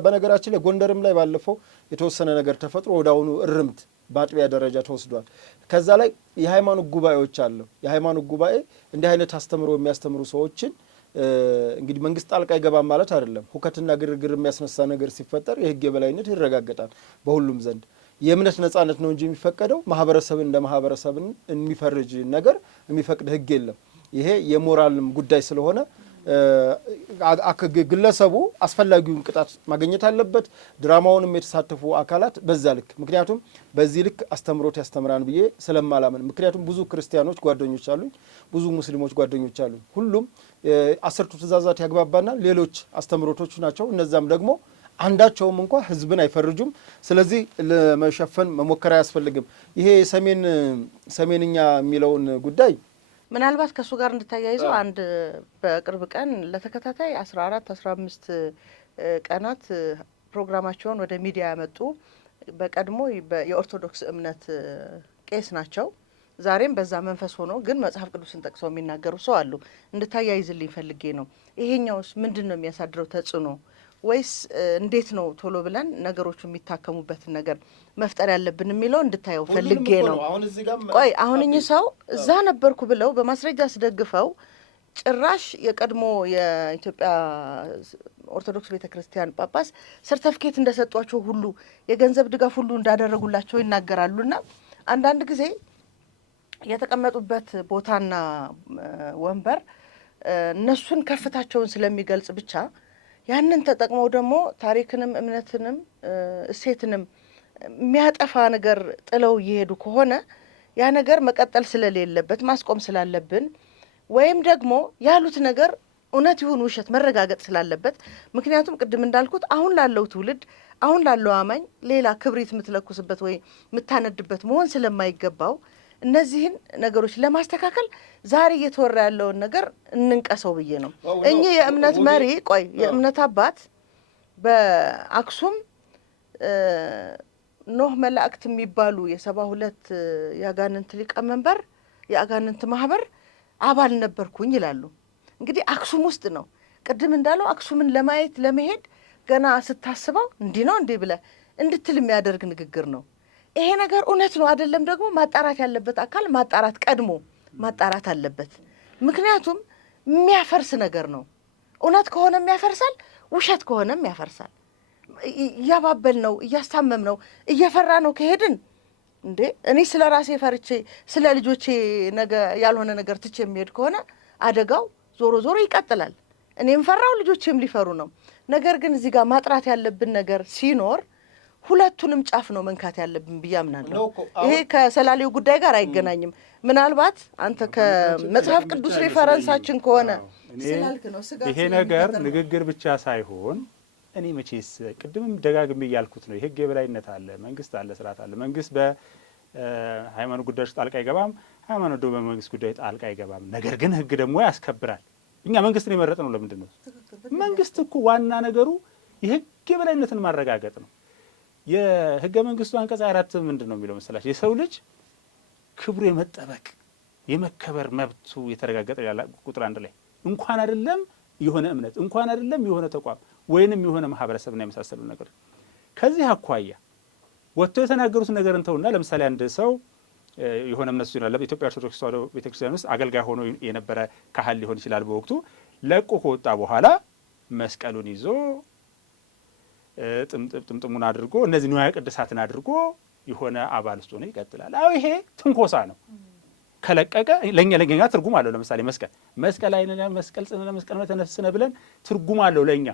በነገራችን ላይ ጎንደርም ላይ ባለፈው የተወሰነ ነገር ተፈጥሮ ወዳውኑ እርምት በአጥቢያ ደረጃ ተወስዷል። ከዛ ላይ የሃይማኖት ጉባኤዎች አሉ። የሃይማኖት ጉባኤ እንዲህ አይነት አስተምሮ የሚያስተምሩ ሰዎችን እንግዲህ መንግስት ጣልቃ ይገባል ማለት አይደለም። ሁከትና ግርግር የሚያስነሳ ነገር ሲፈጠር የህግ የበላይነት ይረጋገጣል በሁሉም ዘንድ። የእምነት ነጻነት ነው እንጂ የሚፈቀደው ማህበረሰብን እንደ ማህበረሰብን የሚፈርጅ ነገር የሚፈቅድ ህግ የለም። ይሄ የሞራልም ጉዳይ ስለሆነ ግለሰቡ አስፈላጊውን ቅጣት ማግኘት አለበት። ድራማውንም የተሳተፉ አካላት በዛ ልክ፣ ምክንያቱም በዚህ ልክ አስተምሮት ያስተምራን ብዬ ስለማላምን። ምክንያቱም ብዙ ክርስቲያኖች ጓደኞች አሉኝ፣ ብዙ ሙስሊሞች ጓደኞች አሉኝ። ሁሉም 10ቱ ትእዛዛት ያግባባናል፣ ሌሎች አስተምሮቶች ናቸው። እነዛም ደግሞ አንዳቸውም እንኳ ህዝብን አይፈርጁም። ስለዚህ ለመሸፈን መሞከር አያስፈልግም። ይሄ ሰሜንኛ የሚለውን ጉዳይ ምናልባት ከእሱ ጋር እንድታያይዘው አንድ በቅርብ ቀን ለተከታታይ 14-15 ቀናት ፕሮግራማቸውን ወደ ሚዲያ ያመጡ በቀድሞ የኦርቶዶክስ እምነት ቄስ ናቸው። ዛሬም በዛ መንፈስ ሆኖ ግን መጽሐፍ ቅዱስን ጠቅሰው የሚናገሩ ሰው አሉ። እንድታያይዝልኝ ፈልጌ ነው። ይሄኛውስ ምንድን ነው የሚያሳድረው ተጽዕኖ? ወይስ እንዴት ነው ቶሎ ብለን ነገሮቹ የሚታከሙበትን ነገር መፍጠር ያለብን የሚለው እንድታየው ፈልጌ ነው። ቆይ አሁን እኚህ ሰው እዛ ነበርኩ ብለው በማስረጃ አስደግፈው ጭራሽ የቀድሞ የኢትዮጵያ ኦርቶዶክስ ቤተክርስቲያን ጳጳስ ሰርተፍኬት እንደሰጧቸው ሁሉ የገንዘብ ድጋፍ ሁሉ እንዳደረጉላቸው ይናገራሉና አንዳንድ ጊዜ የተቀመጡበት ቦታና ወንበር እነሱን ከፍታቸውን ስለሚገልጽ ብቻ ያንን ተጠቅመው ደግሞ ታሪክንም እምነትንም እሴትንም የሚያጠፋ ነገር ጥለው እየሄዱ ከሆነ ያ ነገር መቀጠል ስለሌለበት ማስቆም ስላለብን ወይም ደግሞ ያሉት ነገር እውነት ይሁን ውሸት መረጋገጥ ስላለበት፣ ምክንያቱም ቅድም እንዳልኩት አሁን ላለው ትውልድ አሁን ላለው አማኝ ሌላ ክብሪት የምትለኩስበት ወይ የምታነድበት መሆን ስለማይገባው እነዚህን ነገሮች ለማስተካከል ዛሬ እየተወራ ያለውን ነገር እንንቀሰው ብዬ ነው። እኚህ የእምነት መሪ የእምነት አባት በአክሱም ኖህ መላእክት የሚባሉ የ72 የአጋንንት ሊቀመንበር የአጋንንት ማህበር አባል ነበርኩኝ ይላሉ። እንግዲህ አክሱም ውስጥ ነው። ቅድም እንዳለው አክሱምን ለመሄድ ገና ስታስበው እንዲህ ነው እንዲህ ብለህ እንድትል የሚያደርግ ንግግር ነው። ይሄ ነገር እውነት ነው አይደለም ደግሞ ማጣራት ያለበት አካል ቀድሞ ማጣራት አለበት። ምክንያቱም የሚያፈርስ ነገር ነው። እውነት ከሆነም ያፈርሳል፣ ውሸት ከሆነም ያፈርሳል። እያባበል ነው፣ እያስታመም ነው፣ እየፈራ ነው ከሄድን እንዴ እኔ ስለ ራሴ ፈርቼ ስለ ልጆቼ ነገ ያልሆነ ነገር ትቼ የሚሄድ ከሆነ አደጋው ዞሮ ዞሮ ይቀጥላል። እኔም ፈራው፣ ልጆቼም ሊፈሩ ነው። ነገር ግን እዚህ ጋር ማጥራት ያለብን ነገር ሲኖር ሁለቱንም ጫፍ ነው መንካት ያለብን ብዬ አምናለሁ። ይሄ ከሰላሌው ጉዳይ ጋር አይገናኝም። ምናልባት አንተ ከመጽሐፍ ቅዱስ ሬፈረንሳችን ከሆነ ስላልክ ነው። ይሄ ነገር ንግግር ብቻ ሳይሆን እኔ መቼስ ቅድምም ደጋግሜ እያልኩት ነው። የህግ የበላይነት አለ፣ መንግስት አለ፣ ስርዓት አለ። መንግስት በሃይማኖት ጉዳዮች ጣልቃ አይገባም፣ ሃይማኖት ደግሞ በመንግስት ጉዳይ ጣልቃ አይገባም። ነገር ግን ህግ ደግሞ ያስከብራል። እኛ መንግስትን የመረጥ ነው። ለምንድን ነው? መንግስት እኮ ዋና ነገሩ የህግ የበላይነትን ማረጋገጥ ነው። የህገ መንግስቱ አንቀጽ 4 ምንድን ነው የሚለው መሰላችሁ? የሰው ልጅ ክብሩ የመጠበቅ የመከበር መብቱ የተረጋገጠ ያለ ቁጥር 1 ላይ እንኳን አይደለም የሆነ እምነት እንኳን አይደለም የሆነ ተቋም ወይንም የሆነ ማህበረሰብና የመሳሰሉ ነገር ከዚህ አኳያ ወጥተው የተናገሩት ነገር እንተውና ለምሳሌ አንድ ሰው የሆነ እምነት ሲሆን አለ ኢትዮጵያ ኦርቶዶክስ ተዋሕዶ ቤተክርስቲያን ውስጥ አገልጋይ ሆኖ የነበረ ካህል ሊሆን ይችላል። በወቅቱ ለቆ ከወጣ በኋላ መስቀሉን ይዞ ጥምጥሙን አድርጎ እነዚህ ንዋየ ቅድሳትን አድርጎ የሆነ አባል ውስጥ ሆነ ይቀጥላል። አዎ ይሄ ትንኮሳ ነው። ከለቀቀ ለኛ ትርጉም አለው። ለምሳሌ መስቀል አይነና መስቀል ጽነና መስቀል ተነስነ ብለን ትርጉም አለው ለኛ።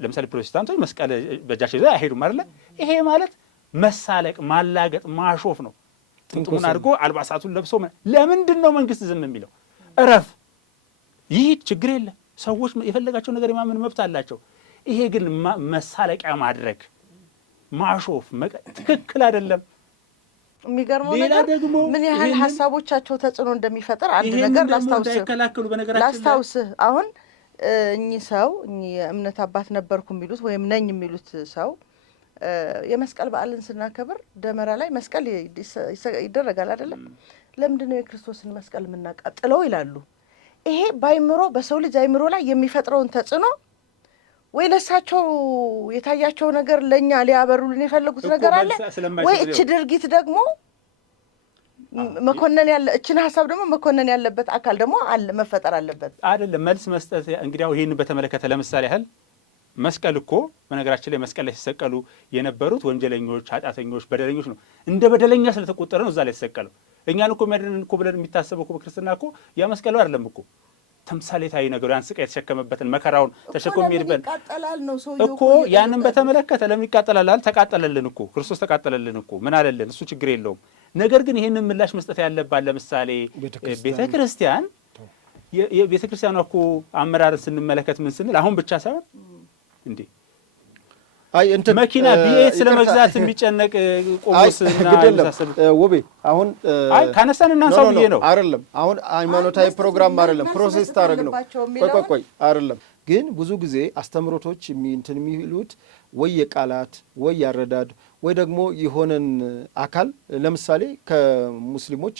ለምሳሌ ፕሮቴስታንቶች መስቀል በእጃቸው ይዘው አይሄዱም አይደለ? ይሄ ማለት መሳለቅ፣ ማላገጥ፣ ማሾፍ ነው። ጥምጥሙን አድርጎ አልባሳቱን ለብሶ ለምንድን ነው መንግስት ዝም የሚለው? እረፍ፣ ይህ ችግር የለም። ሰዎች የፈለጋቸው ነገር የማመን መብት አላቸው። ይሄ ግን መሳለቂያ ማድረግ፣ ማሾፍ ትክክል አይደለም። የሚገርመው ነገር ምን ያህል ሀሳቦቻቸው ተጽዕኖ እንደሚፈጥር አንድ ነገር ላስታውስህ። አሁን እኚህ ሰው የእምነት አባት ነበርኩ የሚሉት ወይም ነኝ የሚሉት ሰው የመስቀል በዓልን ስናከብር ደመራ ላይ መስቀል ይደረጋል አይደለም? ለምንድን ነው የክርስቶስን መስቀል የምናቃጥለው ይላሉ። ይሄ በአይምሮ በሰው ልጅ አይምሮ ላይ የሚፈጥረውን ተጽዕኖ ወይ ለሳቸው የታያቸው ነገር ለኛ ሊያበሩልን የፈለጉት ነገር አለ ወይ እቺ ድርጊት ደግሞ መኮነን ያለ እቺን ሐሳብ ደግሞ መኮነን ያለበት አካል ደግሞ አለ መፈጠር አለበት አይደለም። መልስ መስጠት እንግዲህ ይሄን በተመለከተ ለምሳሌ ያህል መስቀል እኮ በነገራችን ላይ መስቀል ላይ ሲሰቀሉ የነበሩት ወንጀለኞች፣ ኃጢአተኞች፣ በደለኞች ነው። እንደ በደለኛ ስለተቆጠረ ነው እዛ ላይ ተሰቀለው። እኛን እኮ የሚያድነን እኮ ብለን የሚታሰበው እኮ በክርስትና እኮ ያ መስቀሉ አይደለም እኮ ተምሳሌታዊ ነገሩ ያን ስቃይ የተሸከመበትን መከራውን ተሸክሞ የሚሄድበት እኮ ያንን በተመለከተ ለምን ይቃጠላል? ተቃጠለልን እኮ ክርስቶስ ተቃጠለልን እኮ ምን አለልን? እሱ ችግር የለውም። ነገር ግን ይህንን ምላሽ መስጠት ያለባት ለምሳሌ ቤተክርስቲያን የቤተክርስቲያኗ እኮ አመራርን ስንመለከት ምን ስንል አሁን ብቻ ሳይሆን እንዴ መኪና ቢኤት ስለመግዛት የሚጨነቅ ቆሞስና ውቤ አሁን ካነሳን እናንሳው ብዬ ነው። አይደለም አሁን ሃይማኖታዊ ፕሮግራም አይደለም ፕሮሴስ ታደርግ ነው። ቆይ አይደለም ግን ብዙ ጊዜ አስተምሮቶች እንትን የሚሉት ወይ የቃላት ወይ ያረዳድ ወይ ደግሞ የሆነን አካል ለምሳሌ ከሙስሊሞች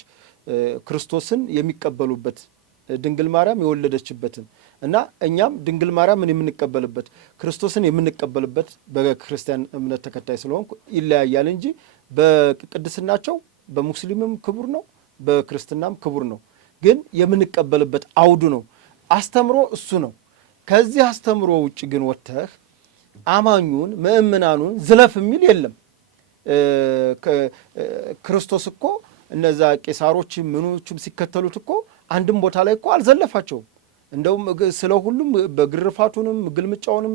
ክርስቶስን የሚቀበሉበት ድንግል ማርያም የወለደችበትን እና እኛም ድንግል ማርያምን የምንቀበልበት ክርስቶስን የምንቀበልበት በክርስቲያን እምነት ተከታይ ስለሆንኩ ይለያያል እንጂ በቅድስናቸው በሙስሊምም ክቡር ነው፣ በክርስትናም ክቡር ነው። ግን የምንቀበልበት አውዱ ነው። አስተምሮ እሱ ነው። ከዚህ አስተምሮ ውጭ ግን ወጥተህ አማኙን ምእምናኑን ዝለፍ የሚል የለም። ክርስቶስ እኮ እነዛ ቄሳሮችም ምኖቹም ሲከተሉት እኮ አንድም ቦታ ላይ እኮ አልዘለፋቸውም። እንደውም ስለ ሁሉም በግርፋቱንም ግልምጫውንም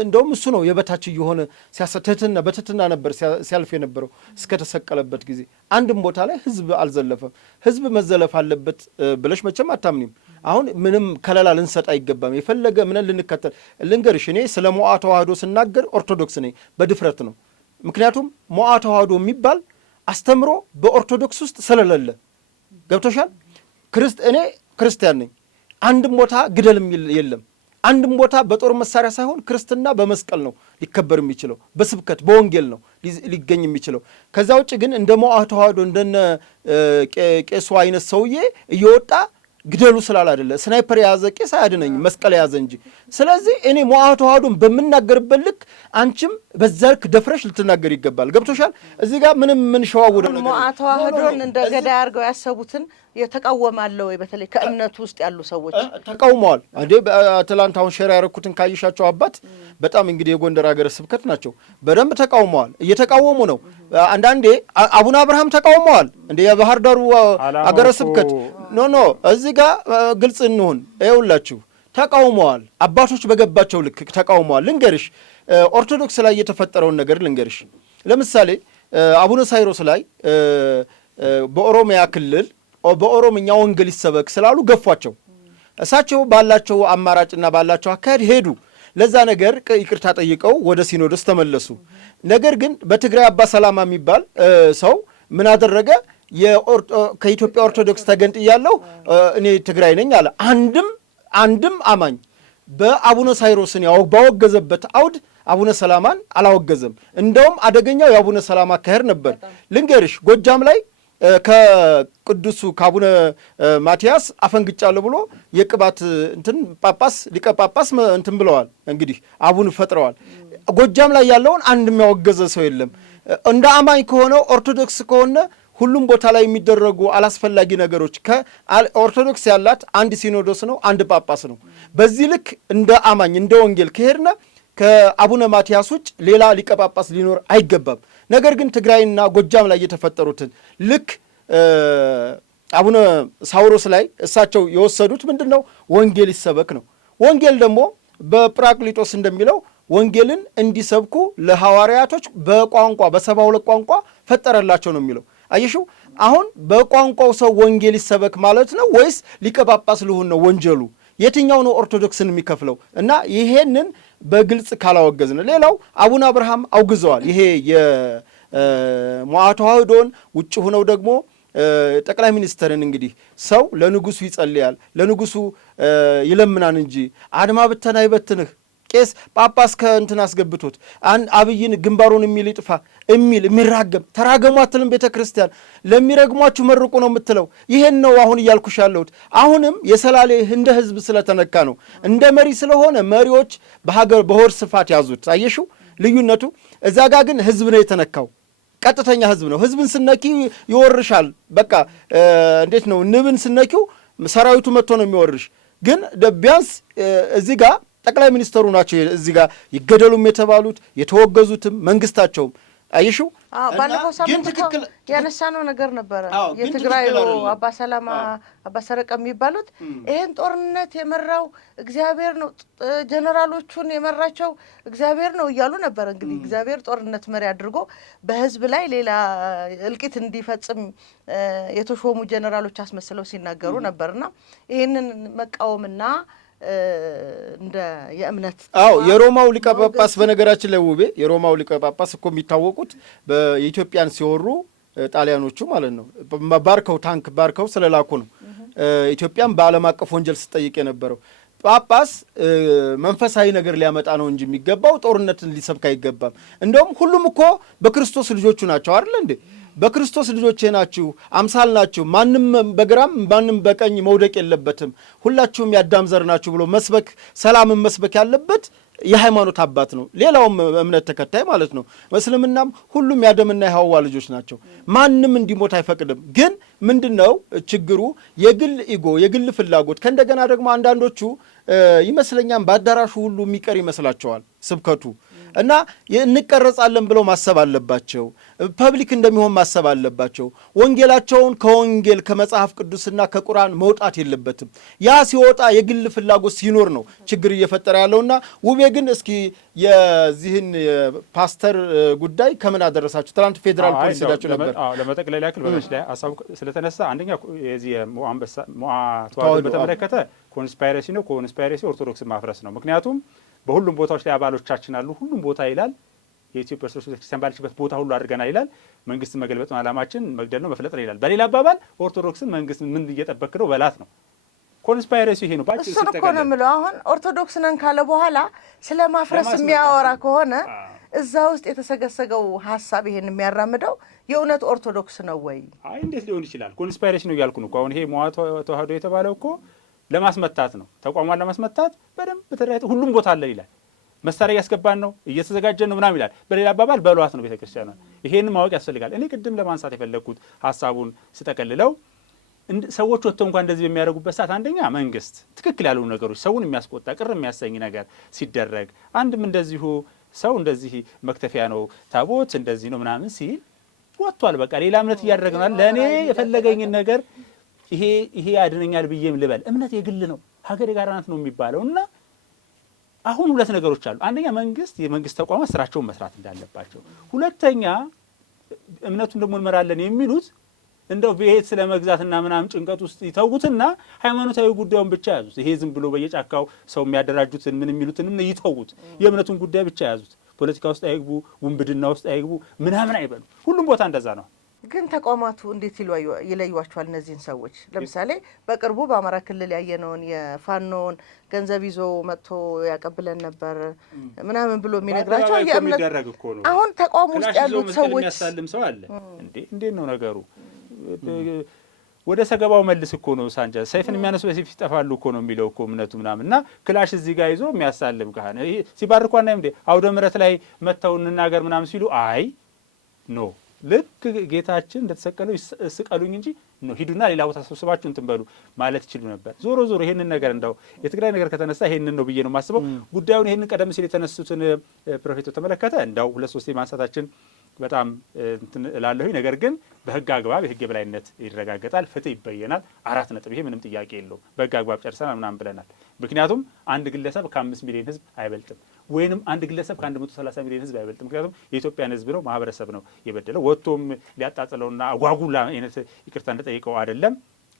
እንደውም እሱ ነው የበታች የሆነ ሲያሰተትና በትትና ነበር ሲያልፍ የነበረው እስከተሰቀለበት ጊዜ አንድም ቦታ ላይ ህዝብ አልዘለፈም። ህዝብ መዘለፍ አለበት ብለሽ መቼም አታምኒም። አሁን ምንም ከለላ ልንሰጥ አይገባም። የፈለገ ምን ልንከተል ልንገርሽ። እኔ ስለ ሞዓ ተዋህዶ ስናገር ኦርቶዶክስ ነኝ በድፍረት ነው። ምክንያቱም ሞዓ ተዋህዶ የሚባል አስተምሮ በኦርቶዶክስ ውስጥ ስለሌለ ገብቶሻል። እኔ ክርስቲያን ነኝ። አንድም ቦታ ግደል የሚል የለም። አንድም ቦታ በጦር መሳሪያ ሳይሆን ክርስትና በመስቀል ነው ሊከበር የሚችለው፣ በስብከት በወንጌል ነው ሊገኝ የሚችለው። ከዛ ውጭ ግን እንደ ሞዓ ተዋህዶ እንደነ ቄሱ አይነት ሰውዬ እየወጣ ግደሉ ስላል አይደለ። ስናይፐር የያዘ ቄስ አያድነኝ መስቀል የያዘ እንጂ። ስለዚህ እኔ ሞዓ ተዋህዶን በምናገርበት ልክ አንቺም በዛ ልክ ደፍረሽ ልትናገር ይገባል። ገብቶሻል? እዚህ ጋር ምንም ምን ሸዋውደ ነገር ሞዓ ተዋህዶን እንደ ገዳይ አድርገው ያሰቡትን የተቃወማለው ወይ በተለይ ከእምነቱ ውስጥ ያሉ ሰዎች ተቃውመዋል። እንዴ ትላንት አሁን ሼር ያደረኩትን ካይሻቸው አባት በጣም እንግዲህ የጎንደር ሀገረ ስብከት ናቸው። በደንብ ተቃውመዋል፣ እየተቃወሙ ነው። አንዳንዴ አቡነ አብርሃም ተቃውመዋል። እንደ የባህር ዳሩ ሀገረ ስብከት ኖ እዚህ ጋር ግልጽ እንሁን። ይኸውላችሁ ተቃውመዋል። አባቶች በገባቸው ልክ ተቃውመዋል። ልንገርሽ ኦርቶዶክስ ላይ የተፈጠረውን ነገር ልንገርሽ። ለምሳሌ አቡነ ሳይሮስ ላይ በኦሮሚያ ክልል በኦሮምኛ ወንጌል ይሰበክ ስላሉ ገፏቸው። እሳቸው ባላቸው አማራጭና ባላቸው አካሄድ ሄዱ። ለዛ ነገር ይቅርታ ጠይቀው ወደ ሲኖዶስ ተመለሱ። ነገር ግን በትግራይ አባ ሰላማ የሚባል ሰው ምን አደረገ? ከኢትዮጵያ ኦርቶዶክስ ተገንጥያለሁ እኔ ትግራይ ነኝ አለ። አንድም አማኝ በአቡነ ሳይሮስን ባወገዘበት አውድ አቡነ ሰላማን አላወገዘም። እንደውም አደገኛው የአቡነ ሰላማ አካሄድ ነበር። ልንገርሽ ጎጃም ላይ ከቅዱሱ ከአቡነ ማቲያስ አፈንግጫለሁ ብሎ የቅባት እንትን ጳጳስ ሊቀ ጳጳስ እንትን ብለዋል። እንግዲህ አቡን ፈጥረዋል። ጎጃም ላይ ያለውን አንድ የሚያወገዘ ሰው የለም። እንደ አማኝ ከሆነ ኦርቶዶክስ ከሆነ ሁሉም ቦታ ላይ የሚደረጉ አላስፈላጊ ነገሮች ከኦርቶዶክስ ያላት አንድ ሲኖዶስ ነው፣ አንድ ጳጳስ ነው። በዚህ ልክ እንደ አማኝ እንደ ወንጌል ከሄድነ ከአቡነ ማቲያስ ውጭ ሌላ ሊቀ ጳጳስ ሊኖር አይገባም። ነገር ግን ትግራይና ጎጃም ላይ የተፈጠሩትን ልክ አቡነ ሳውሮስ ላይ እሳቸው የወሰዱት ምንድን ነው? ወንጌል ይሰበክ ነው። ወንጌል ደግሞ በጵራቅሊጦስ እንደሚለው ወንጌልን እንዲሰብኩ ለሐዋርያቶች በቋንቋ በ72 ቋንቋ ፈጠረላቸው ነው የሚለው። አየሽው? አሁን በቋንቋው ሰው ወንጌል ይሰበክ ማለት ነው ወይስ ሊቀ ጳጳስ ልሁን ነው ወንጀሉ? የትኛው ነው ኦርቶዶክስን የሚከፍለው? እና ይሄንን በግልጽ ካላወገዝን፣ ሌላው አቡነ አብርሃም አውግዘዋል። ይሄ ሞዓ ተዋህዶን ውጭ ሆነው ደግሞ ጠቅላይ ሚኒስትርን እንግዲህ ሰው ለንጉሱ ይጸልያል፣ ለንጉሱ ይለምናን እንጂ አድማ ብተና ይበትንህ ቄስ ጳጳስ ከእንትን አስገብቶት አብይን ግንባሩን የሚል ይጥፋ የሚራገም ተራገሙ አትልም ቤተ ክርስቲያን። ለሚረግሟችሁ መርቁ ነው የምትለው። ይሄን ነው አሁን እያልኩሽ ያለሁት። አሁንም የሰላሌ እንደ ህዝብ ስለተነካ ነው። እንደ መሪ ስለሆነ መሪዎች በሆድ ስፋት ያዙት። አየሽው ልዩነቱ። እዛ ጋ ግን ህዝብ ነው የተነካው። ቀጥተኛ ህዝብ ነው። ህዝብን ስነኪ ይወርሻል። በቃ እንዴት ነው ንብን ስነኪው ሰራዊቱ መጥቶ ነው የሚወርሽ። ግን ቢያንስ እዚህ ጋር ጠቅላይ ሚኒስተሩ ናቸው እዚህ ጋር ይገደሉም የተባሉት የተወገዙትም መንግስታቸውም። አይሹ ባለፈው ሳምንት ያነሳነው ነገር ነበረ። የትግራዩ አባ ሰላማ አባ ሰረቀ የሚባሉት ይሄን ጦርነት የመራው እግዚአብሔር ነው፣ ጀነራሎቹን የመራቸው እግዚአብሔር ነው እያሉ ነበር። እንግዲህ እግዚአብሔር ጦርነት መሪ አድርጎ በህዝብ ላይ ሌላ እልቂት እንዲፈጽም የተሾሙ ጀነራሎች አስመስለው ሲናገሩ ነበርና ይሄንን መቃወምና እንደ የእምነት የሮማው ሊቀ ጳጳስ በነገራችን ላይ ውቤ የሮማው ሊቀ ጳጳስ እኮ የሚታወቁት በኢትዮጵያን ሲወሩ ጣሊያኖቹ ማለት ነው ባርከው ታንክ ባርከው ስለላኩ ነው ኢትዮጵያን በዓለም አቀፍ ወንጀል ስጠይቅ የነበረው። ጳጳስ መንፈሳዊ ነገር ሊያመጣ ነው እንጂ የሚገባው ጦርነትን ሊሰብክ አይገባም። እንደውም ሁሉም እኮ በክርስቶስ ልጆቹ ናቸው አይደል እንዴ? በክርስቶስ ልጆቼ ናችሁ፣ አምሳል ናችሁ፣ ማንም በግራም ማንም በቀኝ መውደቅ የለበትም፣ ሁላችሁም የአዳም ዘር ናችሁ ብሎ መስበክ ሰላምን መስበክ ያለበት የሃይማኖት አባት ነው። ሌላውም እምነት ተከታይ ማለት ነው። እስልምናም ሁሉም የአደምና የሐዋ ልጆች ናቸው። ማንም እንዲሞት አይፈቅድም። ግን ምንድነው ችግሩ? የግል ኢጎ፣ የግል ፍላጎት። ከእንደገና ደግሞ አንዳንዶቹ ይመስለኛል በአዳራሹ ሁሉ የሚቀር ይመስላቸዋል ስብከቱ እና እንቀረጻለን ብለው ማሰብ አለባቸው። ፐብሊክ እንደሚሆን ማሰብ አለባቸው። ወንጌላቸውን ከወንጌል ከመጽሐፍ ቅዱስና ከቁርአን መውጣት የለበትም። ያ ሲወጣ የግል ፍላጎት ሲኖር ነው ችግር እየፈጠረ ያለውና ውቤ ግን እስኪ የዚህን ፓስተር ጉዳይ ከምን አደረሳችሁ? ትናንት ፌዴራል ፖሊስ ሄዳችሁ ነበር። ለመጠቅለል ያክል በመች ላይ ሀሳቡ ስለተነሳ አንደኛ የዚህ ሞዓ ተዋህዶ በተመለከተ ኮንስፓይረሲ ነው። ኮንስፓይረሲ ኦርቶዶክስን ማፍረስ ነው። ምክንያቱም በሁሉም ቦታዎች ላይ አባሎቻችን አሉ። ሁሉም ቦታ ይላል የኢትዮጵያ ኦርቶዶክስ ቤተክርስቲያን ባለችበት ቦታ ሁሉ አድርገናል ይላል። መንግስትን መገልበጥ ዓላማችን መግደል ነው መፍለጥ ነው ይላል። በሌላ አባባል ኦርቶዶክስን መንግስት ምን እየጠበክ ነው በላት ነው። ኮንስፓይረሲ ይሄ ነው። ባጭ እሱን እኮ ነው የምለው። አሁን ኦርቶዶክስ ነን ካለ በኋላ ስለ ማፍረስ የሚያወራ ከሆነ እዛ ውስጥ የተሰገሰገው ሀሳብ ይሄን የሚያራምደው የእውነት ኦርቶዶክስ ነው ወይ? አይ እንዴት ሊሆን ይችላል? ኮንስፓይረሲ ነው እያልኩ ነው እኮ። አሁን ይሄ ሞዓ ተዋህዶ የተባለው እኮ ለማስመታት ነው። ተቋሟን ለማስመታት በደንብ ተደራጅቶ ሁሉም ቦታ አለ ይላል። መሳሪያ እያስገባን ነው እየተዘጋጀን ነው ምናምን ይላል። በሌላ አባባል በሏት ነው ቤተክርስቲያኗ። ይሄንን ማወቅ ያስፈልጋል። እኔ ቅድም ለማንሳት የፈለግኩት ሀሳቡን ስጠቀልለው ሰዎች ወጥተው እንኳን እንደዚህ በሚያደርጉበት ሰዓት አንደኛ መንግስት ትክክል ያልሆኑ ነገሮች ሰውን የሚያስቆጣ ቅር የሚያሰኝ ነገር ሲደረግ፣ አንድም እንደዚሁ ሰው እንደዚህ መክተፊያ ነው ታቦት እንደዚህ ነው ምናምን ሲል ወጥቷል። በቃ ሌላ እምነት እያደረግናል። ለእኔ የፈለገኝን ነገር ይሄ ያድነኛል ብዬም ልበል። እምነት የግል ነው፣ ሀገር የጋራ ናት ነው የሚባለው። እና አሁን ሁለት ነገሮች አሉ። አንደኛ የመንግስት ተቋማት ስራቸውን መስራት እንዳለባቸው፣ ሁለተኛ እምነቱን ደግሞ እንመራለን የሚሉት እንደው ቤት ስለ መግዛትና ምናምን ጭንቀት ውስጥ ይተውትና ሃይማኖታዊ ጉዳዩን ብቻ ያዙት። ይሄ ዝም ብሎ በየጫካው ሰው የሚያደራጁትን ምን የሚሉትንም ይተውት። የእምነቱን ጉዳይ ብቻ ያዙት። ፖለቲካ ውስጥ አይግቡ፣ ውንብድና ውስጥ አይግቡ፣ ምናምን አይበሉ። ሁሉም ቦታ እንደዛ ነው። ግን ተቋማቱ እንዴት ይለዩዋቸዋል እነዚህን ሰዎች? ለምሳሌ በቅርቡ በአማራ ክልል ያየነውን የፋኖን ገንዘብ ይዞ መጥቶ ያቀብለን ነበር ምናምን ብሎ የሚነግራቸው የእምነት አሁን ተቋም ውስጥ ያሉት ሰዎች የሚያሳልም ሰው አለ እንዴ? እንዴት ነው ነገሩ? ወደ ሰገባው መልስ እኮ ነው ሳንጃ። ሰይፍን የሚያነሱ በሰይፍ ይጠፋሉ እኮ ነው የሚለው እኮ እምነቱ ምናምን እና ክላሽ እዚህ ጋር ይዞ የሚያሳልም ካህን ሲባርኳና እንዴ አውደ ምሕረት ላይ መጥተው እንናገር ምናምን ሲሉ አይ ኖ ልክ ጌታችን እንደተሰቀለው ስቀሉኝ እንጂ ነው ሂዱና ሌላ ቦታ ተሰብስባችሁ እንትን በሉ ማለት ይችሉ ነበር። ዞሮ ዞሮ ይሄንን ነገር እንደው የትግራይ ነገር ከተነሳ ይሄንን ነው ብዬ ነው የማስበው። ጉዳዩን ይሄንን ቀደም ሲል የተነሱትን ፕሮፌት ተመለከተ እንደው ሁለት ሶስት ማንሳታችን በጣም እንትን እላለሁኝ። ነገር ግን በህግ አግባብ የህግ የበላይነት ይረጋገጣል፣ ፍትህ ይበየናል። 4 ነጥብ። ይሄ ምንም ጥያቄ የለውም። በህግ አግባብ ጨርሰናል ምናምን ብለናል። ምክንያቱም አንድ ግለሰብ ከ5 ሚሊዮን ህዝብ አይበልጥም፣ ወይንም አንድ ግለሰብ ከ130 ሚሊዮን ህዝብ አይበልጥም። ምክንያቱም የኢትዮጵያን ህዝብ ነው ማህበረሰብ ነው የበደለው። ወጥቶም ሊያጣጥለውና አጓጉላ አይነት ይቅርታ እንደጠይቀው አይደለም።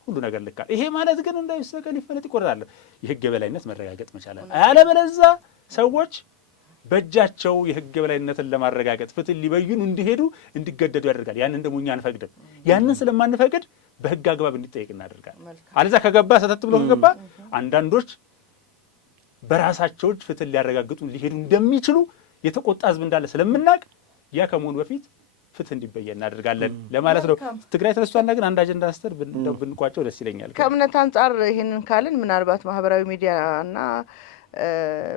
ሁሉ ነገር ልካል። ይሄ ማለት ግን እንዳይሰቀል ይፈነጥ ይቆርጣል። የህግ የበላይነት መረጋገጥ መቻላል። አለበለዚያ ሰዎች በእጃቸው የህግ የበላይነትን ለማረጋገጥ ፍትህ ሊበይኑ እንዲሄዱ እንዲገደዱ ያደርጋል። ያንን ደግሞ እኛ አንፈቅድም። ያንን ስለማንፈቅድ በህግ አግባብ እንዲጠየቅ እናደርጋለን። አለዛ ከገባ ሰተት ብሎ ከገባ አንዳንዶች በራሳቸው ፍትህ ሊያረጋግጡ ሊሄዱ እንደሚችሉ የተቆጣ ህዝብ እንዳለ ስለምናውቅ ያ ከመሆኑ በፊት ፍትህ እንዲበየን እናደርጋለን ለማለት ነው። ትግራይ ተነስቷልና ግን አንድ አጀንዳ አንስተን ብንቋጨው ደስ ይለኛል። ከእምነት አንጻር ይህንን ካልን ምናልባት ማህበራዊ ሚዲያና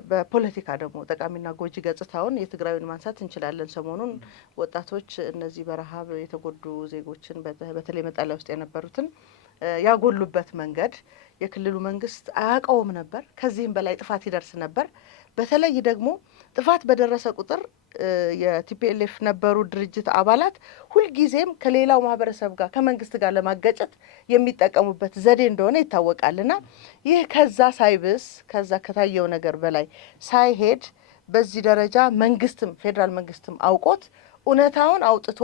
በፖለቲካ ደግሞ ጠቃሚና ጎጂ ገጽታውን የትግራዩን ማንሳት እንችላለን። ሰሞኑን ወጣቶች እነዚህ በረሃብ የተጎዱ ዜጎችን በተለይ መጠለያ ውስጥ የነበሩትን ያጎሉበት መንገድ የክልሉ መንግስት አያውቀውም ነበር። ከዚህም በላይ ጥፋት ይደርስ ነበር። በተለይ ደግሞ ጥፋት በደረሰ ቁጥር የቲፒኤልኤፍ ነበሩ ድርጅት አባላት ሁልጊዜም ከሌላው ማህበረሰብ ጋር ከመንግስት ጋር ለማጋጨት የሚጠቀሙበት ዘዴ እንደሆነ ይታወቃልና ይህ ከዛ ሳይብስ ከዛ ከታየው ነገር በላይ ሳይሄድ በዚህ ደረጃ መንግስትም ፌዴራል መንግስትም አውቆት እውነታውን አውጥቶ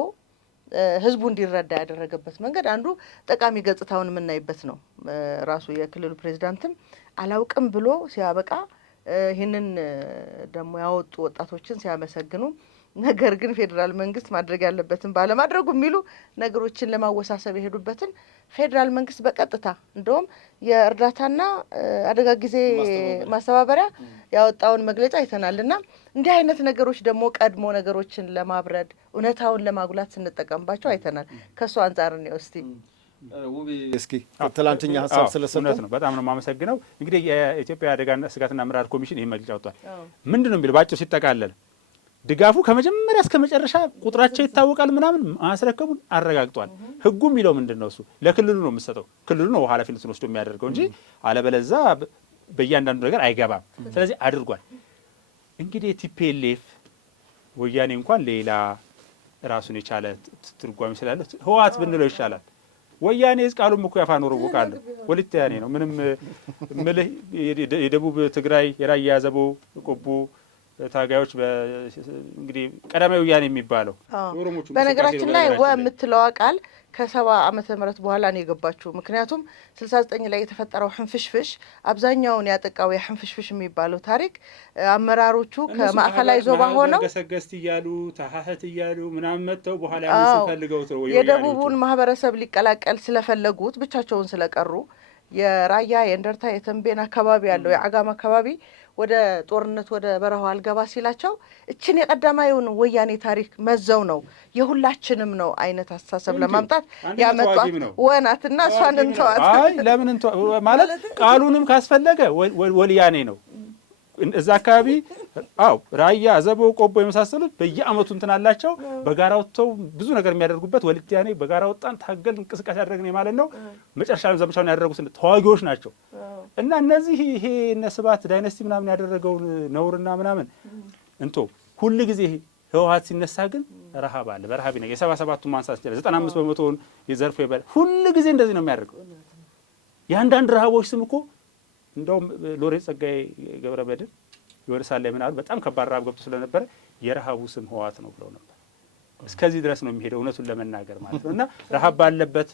ህዝቡ እንዲረዳ ያደረገበት መንገድ አንዱ ጠቃሚ ገጽታውን የምናይበት ነው። ራሱ የክልሉ ፕሬዚዳንትም አላውቅም ብሎ ሲያበቃ ይህንን ደግሞ ያወጡ ወጣቶችን ሲያመሰግኑ፣ ነገር ግን ፌዴራል መንግስት ማድረግ ያለበትን ባለማድረጉ የሚሉ ነገሮችን ለማወሳሰብ የሄዱበትን ፌዴራል መንግስት በቀጥታ እንደውም የእርዳታና አደጋ ጊዜ ማስተባበሪያ ያወጣውን መግለጫ አይተናል። እና እንዲህ አይነት ነገሮች ደግሞ ቀድሞ ነገሮችን ለማብረድ እውነታውን ለማጉላት ስንጠቀምባቸው አይተናል። ከእሱ አንጻር ነው እስቲ ውቤ እስኪ ትላንትኛ ሀሳብ ስለሰጠን ነው በጣም ነው የማመሰግነው። እንግዲህ የኢትዮጵያ አደጋና ስጋትና አመራር ኮሚሽን ይህ መግለጫ ወጥቷል። ምንድን ነው የሚለው ባጭሩ ሲጠቃለል ድጋፉ ከመጀመሪያ እስከ መጨረሻ ቁጥራቸው ይታወቃል ምናምን ማስረከቡን አረጋግጧል። ህጉ የሚለው ምንድን ነው? እሱ ለክልሉ ነው የምትሰጠው፣ ክልሉ ነው ኃላፊነቱን ወስዶ የሚያደርገው እንጂ አለበለዛ በእያንዳንዱ ነገር አይገባም። ስለዚህ አድርጓል። እንግዲህ ቲፒኤልኤፍ ወያኔ እንኳን ሌላ ራሱን የቻለ ትርጓሜ ስላለ ህወሓት ብንለው ይሻላል። ወያኔ ቃሉም እኮ ያፋን ኦሮሞ ቃል ወልታያኔ ነው። ምንም ምልህ የደቡብ ትግራይ የራያ ዘቦ ቆቦ ታጋዮች እንግዲህ ቀዳማዊ ወያኔ የሚባለው በነገራችን ላይ የምትለዋ ቃል ከ70 ዓመተ ምህረት በኋላ ነው የገባችው። ምክንያቱም 69 ላይ የተፈጠረው ሕንፍሽፍሽ አብዛኛውን ያጠቃው የሕንፍሽፍሽ የሚባለው ታሪክ አመራሮቹ ከማዕከላዊ ዞባ ሆነው ገሰገስት እያሉ ታሀህት እያሉ ምናምን መጥተው በኋላ ያንፈልገው የደቡቡን ማህበረሰብ ሊቀላቀል ስለፈለጉት ብቻቸውን ስለቀሩ የራያ የእንደርታ የተንቤን አካባቢ ያለው የአጋም አካባቢ ወደ ጦርነት ወደ በረሃው አልገባ ሲላቸው እችን የቀዳማዩን ወያኔ ታሪክ መዘው ነው የሁላችንም ነው አይነት አስተሳሰብ ለማምጣት ያመጣት ወናትና እሷን እንተዋት። አይ ለምን ማለት ቃሉንም ካስፈለገ ወልያኔ ነው እዛ አካባቢ ራያ ዘቦ ቆቦ የመሳሰሉት በየአመቱ እንትን አላቸው። በጋራ ወጥተው ብዙ ነገር የሚያደርጉበት ወልያኔ በጋራ ወጣን ታገል እንቅስቃሴ ያደረግን ማለት ነው። መጨረሻ ዘመቻውን ያደረጉት ተዋጊዎች ናቸው። እና እነዚህ ይሄ ነስባት ዳይናስቲ ምናምን ያደረገውን ነውርና ምናምን ሁሉ ጊዜ ህወሓት ሲነሳ ግን ረሃብ አለ። በረሃብ ነው የ77ቱ ማንሳት ይችላል። 95 በመቶውን የዘርፎ ይባል ሁሉ ጊዜ እንደዚህ ነው የሚያደርገው። የአንዳንድ ረሃቦች ስም እኮ እንደውም ሎሬት ጸጋዬ ገብረ መድኅን ይወርሳል ላይ ምናሉ በጣም ከባድ ረሃብ ገብቶ ስለነበረ የረሃቡ ስም ህወሓት ነው ብለው ነበር። እስከዚህ ድረስ ነው የሚሄደው እውነቱን ለመናገር ማለት ነው። እና ረሃብ ባለበት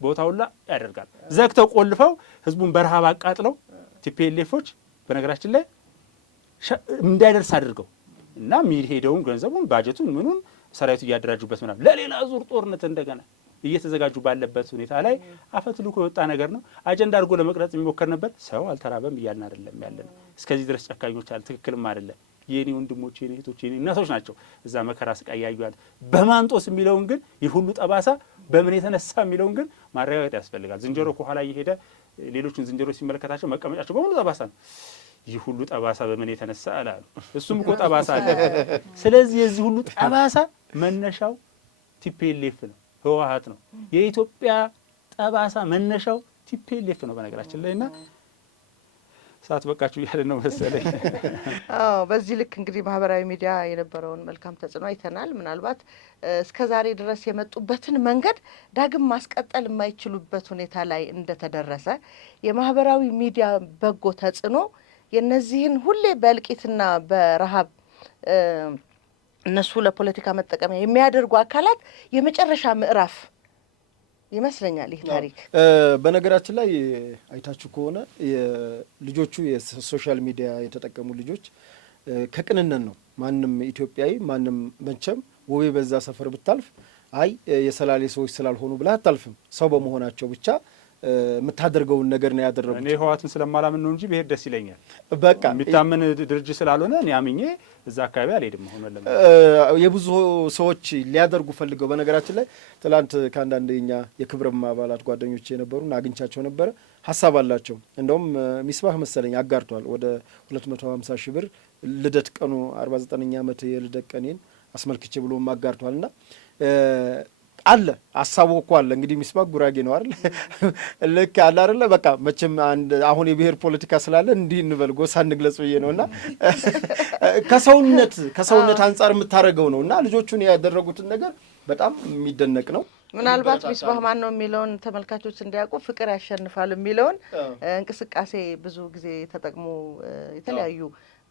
ቦታ ሁላ ያደርጋል። ዘግተው ቆልፈው ህዝቡን በረሃብ አቃጥለው ቲፒኤልኤፎች በነገራችን ላይ እንዳይደርስ አድርገው እና የሚሄደውን ገንዘቡን ባጀቱን ምኑን ሰራዊቱ እያደራጁበት ምናምን ለሌላ ዙር ጦርነት እንደገና እየተዘጋጁ ባለበት ሁኔታ ላይ አፈትልኮ የወጣ ነገር ነው። አጀንዳ አድርጎ ለመቅረጽ የሚሞከር ነበር። ሰው አልተራበም እያልን አይደለም ያለን። እስከዚህ ድረስ ጨካኞች አለ ትክክልም አይደለም። የኔ ወንድሞች የኔ እህቶች የኔ እናቶች ናቸው እዛ መከራ ስቃይ ያዩዋል። በማንጦስ የሚለውን ግን ይህ ሁሉ ጠባሳ በምን የተነሳ የሚለውን ግን ማረጋገጥ ያስፈልጋል። ዝንጀሮ ከኋላ እየሄደ ሌሎችን ዝንጀሮች ሲመለከታቸው መቀመጫቸው በሙሉ ጠባሳ ነው። ይህ ሁሉ ጠባሳ በምን የተነሳ አላሉ። እሱም እኮ ጠባሳ አለ። ስለዚህ የዚህ ሁሉ ጠባሳ መነሻው ቲፒኤልኤፍ ነው፣ ህወሓት ነው። የኢትዮጵያ ጠባሳ መነሻው ቲፒኤልኤፍ ነው በነገራችን ላይ እና ሰዓት በቃችሁ እያለ ነው መሰለኝ። በዚህ ልክ እንግዲህ ማህበራዊ ሚዲያ የነበረውን መልካም ተጽዕኖ አይተናል። ምናልባት እስከ ዛሬ ድረስ የመጡበትን መንገድ ዳግም ማስቀጠል የማይችሉበት ሁኔታ ላይ እንደተደረሰ የማህበራዊ ሚዲያ በጎ ተጽዕኖ የነዚህን ሁሌ በእልቂትና በረሃብ እነሱ ለፖለቲካ መጠቀሚያ የሚያደርጉ አካላት የመጨረሻ ምዕራፍ ይመስለኛል ይህ ታሪክ። በነገራችን ላይ አይታችሁ ከሆነ ልጆቹ የሶሻል ሚዲያ የተጠቀሙ ልጆች ከቅንነት ነው። ማንም ኢትዮጵያዊ ማንም መቼም ውቤ በዛ ሰፈር ብታልፍ አይ የሰላሌ ሰዎች ስላልሆኑ ብላ አታልፍም። ሰው በመሆናቸው ብቻ የምታደርገውን ነገር ነው ያደረጉት። እኔ ህወሓትን ስለማላምን ነው እንጂ ብሄድ ደስ ይለኛል። በቃ የሚታመን ድርጅት ስላልሆነ እኔ አምኜ እዛ አካባቢ አልሄድም። ሆነ የብዙ ሰዎች ሊያደርጉ ፈልገው በነገራችን ላይ ትላንት ከአንዳንድ የኛ የክብርም አባላት ጓደኞች የነበሩና አግኝቻቸው ነበረ። ሀሳብ አላቸው። እንደውም ሚስባህ መሰለኝ አጋርቷል። ወደ 250 ሺህ ብር ልደት ቀኑ 49ኛ ዓመት የልደት ቀኔን አስመልክቼ ብሎ አጋርቷልና አለ ሀሳቡ እኮ አለ። እንግዲህ ሚስባህ ጉራጌ ነው አይደል? ልክ አለ አይደለ? በቃ መቼም አንድ አሁን የብሔር ፖለቲካ ስላለ እንዲህ እንበል ጎሳ እንግለጽ ብዬ ነውና ከሰውነት አንጻር የምታደርገው ነውና ልጆቹን ያደረጉትን ነገር በጣም የሚደነቅ ነው። ምናልባት ሚስባህ ማን ነው የሚለውን ተመልካቾች እንዲያውቁ ፍቅር ያሸንፋል የሚለውን እንቅስቃሴ ብዙ ጊዜ ተጠቅሞ የተለያዩ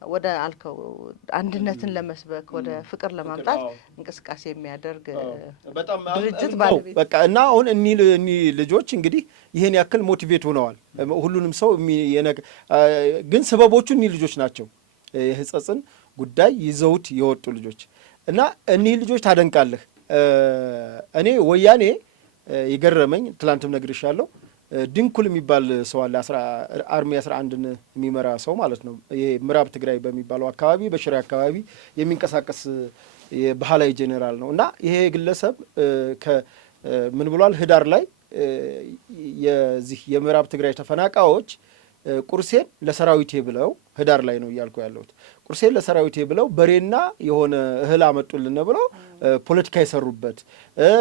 ወደ አልከው አንድነትን ለመስበክ ወደ ፍቅር ለማምጣት እንቅስቃሴ የሚያደርግ ድርጅት ባለቤት በቃ እና አሁን እኒህ ልጆች እንግዲህ ይሄን ያክል ሞቲቬት ሆነዋል። ሁሉንም ሰው ግን ሰበቦቹ እኒህ ልጆች ናቸው። የህጸጽን ጉዳይ ይዘውት የወጡ ልጆች እና እኒህ ልጆች ታደንቃለህ። እኔ ወያኔ የገረመኝ ትላንትም ነግሬሻለሁ። ድንኩል የሚባል ሰው አለ። አርሚ 11ን የሚመራ ሰው ማለት ነው። ይሄ ምዕራብ ትግራይ በሚባለው አካባቢ በሽሬ አካባቢ የሚንቀሳቀስ የባህላዊ ጄኔራል ነው እና ይሄ ግለሰብ ምን ብሏል? ህዳር ላይ የዚህ የምዕራብ ትግራይ ተፈናቃዮች ቁርሴን ለሰራዊቴ ብለው ህዳር ላይ ነው እያልኩ ያለሁት። ቁርሴን ለሰራዊቴ ብለው በሬና የሆነ እህል አመጡልን ብለው ፖለቲካ የሰሩበት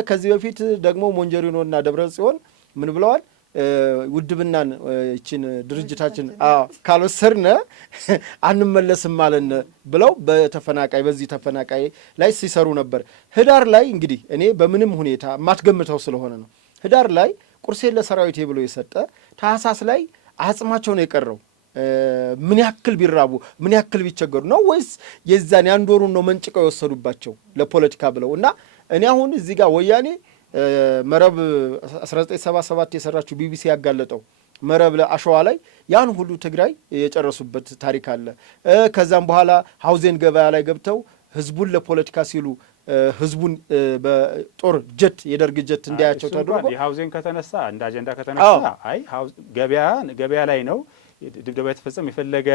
ከዚህ በፊት ደግሞ ሞንጀሪኖና ደብረ ጽዮን ምን ብለዋል? ውድብናን ይችን ድርጅታችን ካልወሰድነ አንመለስም ማለን ብለው በዚህ ተፈናቃይ ላይ ሲሰሩ ነበር። ህዳር ላይ እንግዲህ እኔ በምንም ሁኔታ የማትገምተው ስለሆነ ነው። ህዳር ላይ ቁርሴን ለሰራዊቴ ብሎ የሰጠ ታህሳስ ላይ አጽማቸው ነው የቀረው። ምን ያክል ቢራቡ ምን ያክል ቢቸገሩ ነው? ወይስ የዛን የአንድ ወሩን ነው መንጭቀው የወሰዱባቸው ለፖለቲካ ብለው? እና እኔ አሁን እዚህ ጋር ወያኔ መረብ 1977 የሰራችው ቢቢሲ ያጋለጠው መረብ ለአሸዋ ላይ ያን ሁሉ ትግራይ የጨረሱበት ታሪክ አለ። ከዛም በኋላ ሀውዜን ገበያ ላይ ገብተው ህዝቡን ለፖለቲካ ሲሉ ህዝቡን በጦር ጀት የደርግ ጀት እንዲያያቸው ተደርጎ የሀውዜን ከተነሳ እንደ አጀንዳ ከተነሳ አይ ገበያ ላይ ነው ድብደባ የተፈጸመ። የፈለገ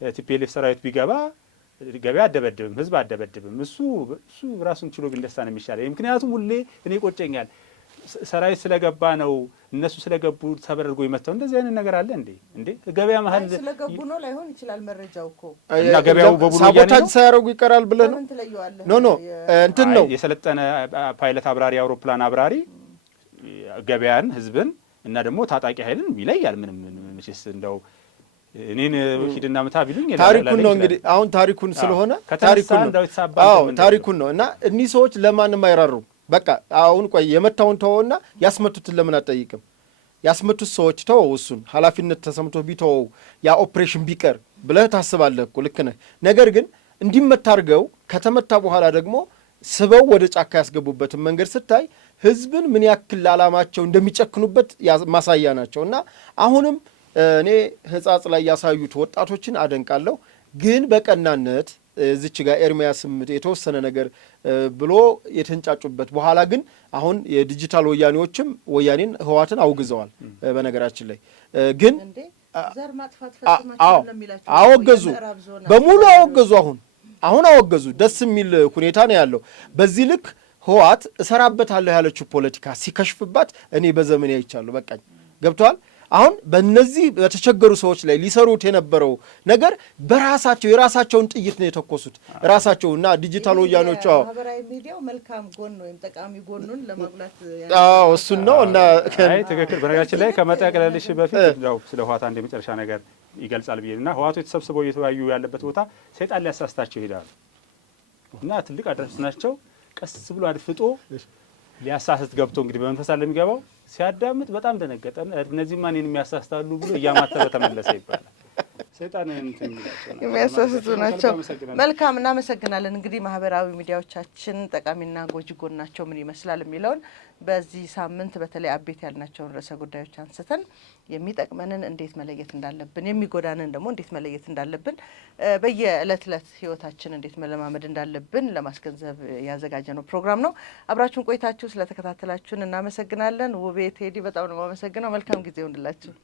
ቲፒኤልኤፍ ሰራዊት ቢገባ ገበያ አደበድብም፣ ህዝብ አደበድብም። እሱ ራሱን ችሎ ግን ደስታ ነው የሚሻለው። ምክንያቱም ሁሌ እኔ ቆጨኛል ሰራዊት ስለገባ ነው እነሱ ስለገቡ ተበረርጎ ይመጣው። እንደዚህ አይነት ነገር አለ እንዴ? ገበያ መሀል ስለገቡ ነው ላይሆን ይችላል። መረጃው እኮ እና ገበያው በቡሉ ሳቦታጅ ሳያረጉ ይቀራል ብለህ ነው? ኖ እንትን ነው የሰለጠነ ፓይለት አብራሪ አውሮፕላን አብራሪ ገበያን፣ ህዝብን እና ደግሞ ታጣቂ ኃይልን ይለያል። ምንም ምንስ እንደው እኔን ሂድና መታ ቢሉኝ ታሪኩን ነው እንግዲህ አሁን ታሪኩን ስለሆነ ታሪኩን ነው እና እኒህ ሰዎች ለማንም አይራሩም። በቃ አሁን ቆይ የመታውን ተወውና ያስመቱትን ለምን አትጠይቅም? ያስመቱት ሰዎች ተወው፣ እሱን ኃላፊነት ተሰምቶ ቢተወው ያ ኦፕሬሽን ቢቀር ብለህ ታስባለህ እኮ ልክ ነህ። ነገር ግን እንዲመታ አድርገው ከተመታ በኋላ ደግሞ ስበው ወደ ጫካ ያስገቡበትን መንገድ ስታይ ህዝብን ምን ያክል ለዓላማቸው እንደሚጨክኑበት ማሳያ ናቸው። እና አሁንም እኔ ህጻጽ ላይ ያሳዩት ወጣቶችን አደንቃለሁ። ግን በቀናነት እዚች ጋር ኤርሚያስም የተወሰነ ነገር ብሎ የተንጫጩበት በኋላ ግን አሁን የዲጂታል ወያኔዎችም ወያኔን ህወሓትን አውግዘዋል። በነገራችን ላይ ግን አወገዙ፣ በሙሉ አወገዙ። አሁን አወገዙ። ደስ የሚል ሁኔታ ነው ያለው። በዚህ ልክ ህወሓት እሰራበታለሁ ያለችው ፖለቲካ ሲከሽፍባት እኔ በዘመኔ አይቻለሁ። በቃኝ። ገብተዋል። አሁን በእነዚህ በተቸገሩ ሰዎች ላይ ሊሰሩት የነበረው ነገር በራሳቸው የራሳቸውን ጥይት ነው የተኮሱት ራሳቸው እና ዲጂታል ወያኔዎቹ ማህበራዊ ሚዲያው መልካም ጎን ወይም ጠቃሚ ጎኑን ለማጉላት እሱን ነው እና አይ ትክክል። በነገራችን ላይ ከመጠቅለልሽ በፊት ያው ስለ ህወሓት አንድ የመጨረሻ ነገር ይገልጻል ብዬ እና ህወሓቶች ተሰብስበው እየተወያዩ ያለበት ቦታ ሰይጣን ሊያሳስታቸው ይሄዳሉ እና ትልቅ አድራሽ ናቸው። ቀስ ብሎ አድፍጦ ሊያሳስት ገብቶ እንግዲህ በመንፈስ አለ የሚገባው ሲያዳምጥ በጣም ደነገጠ። እነዚህ ማን የሚያሳስታሉ ብሎ እያማተበ ተመለሰ ይባላል። ሰይጣን እንትን የሚላቸው ናቸው፣ የሚያሳስቱ ናቸው። አመሰግናለሁ። መልካም እናመሰግናለን። እንግዲህ ማህበራዊ ሚዲያዎቻችን ጠቃሚና ጎጂ ጎናቸው ምን ይመስላል የሚለውን በዚህ ሳምንት በተለይ አቤት ያልናቸውን ርዕሰ ጉዳዮች አንስተን የሚጠቅመንን እንዴት መለየት እንዳለብን፣ የሚጎዳንን ደግሞ እንዴት መለየት እንዳለብን፣ በየእለት እለት ህይወታችን እንዴት መለማመድ እንዳለብን ለማስገንዘብ ያዘጋጀነው ፕሮግራም ነው። አብራችሁን ቆይታችሁ ስለተከታተላችሁን እናመሰግናለን። ውቤ፣ ቴዲ በጣም ነው የማመሰግነው። መልካም ጊዜ ይሁንላችሁ።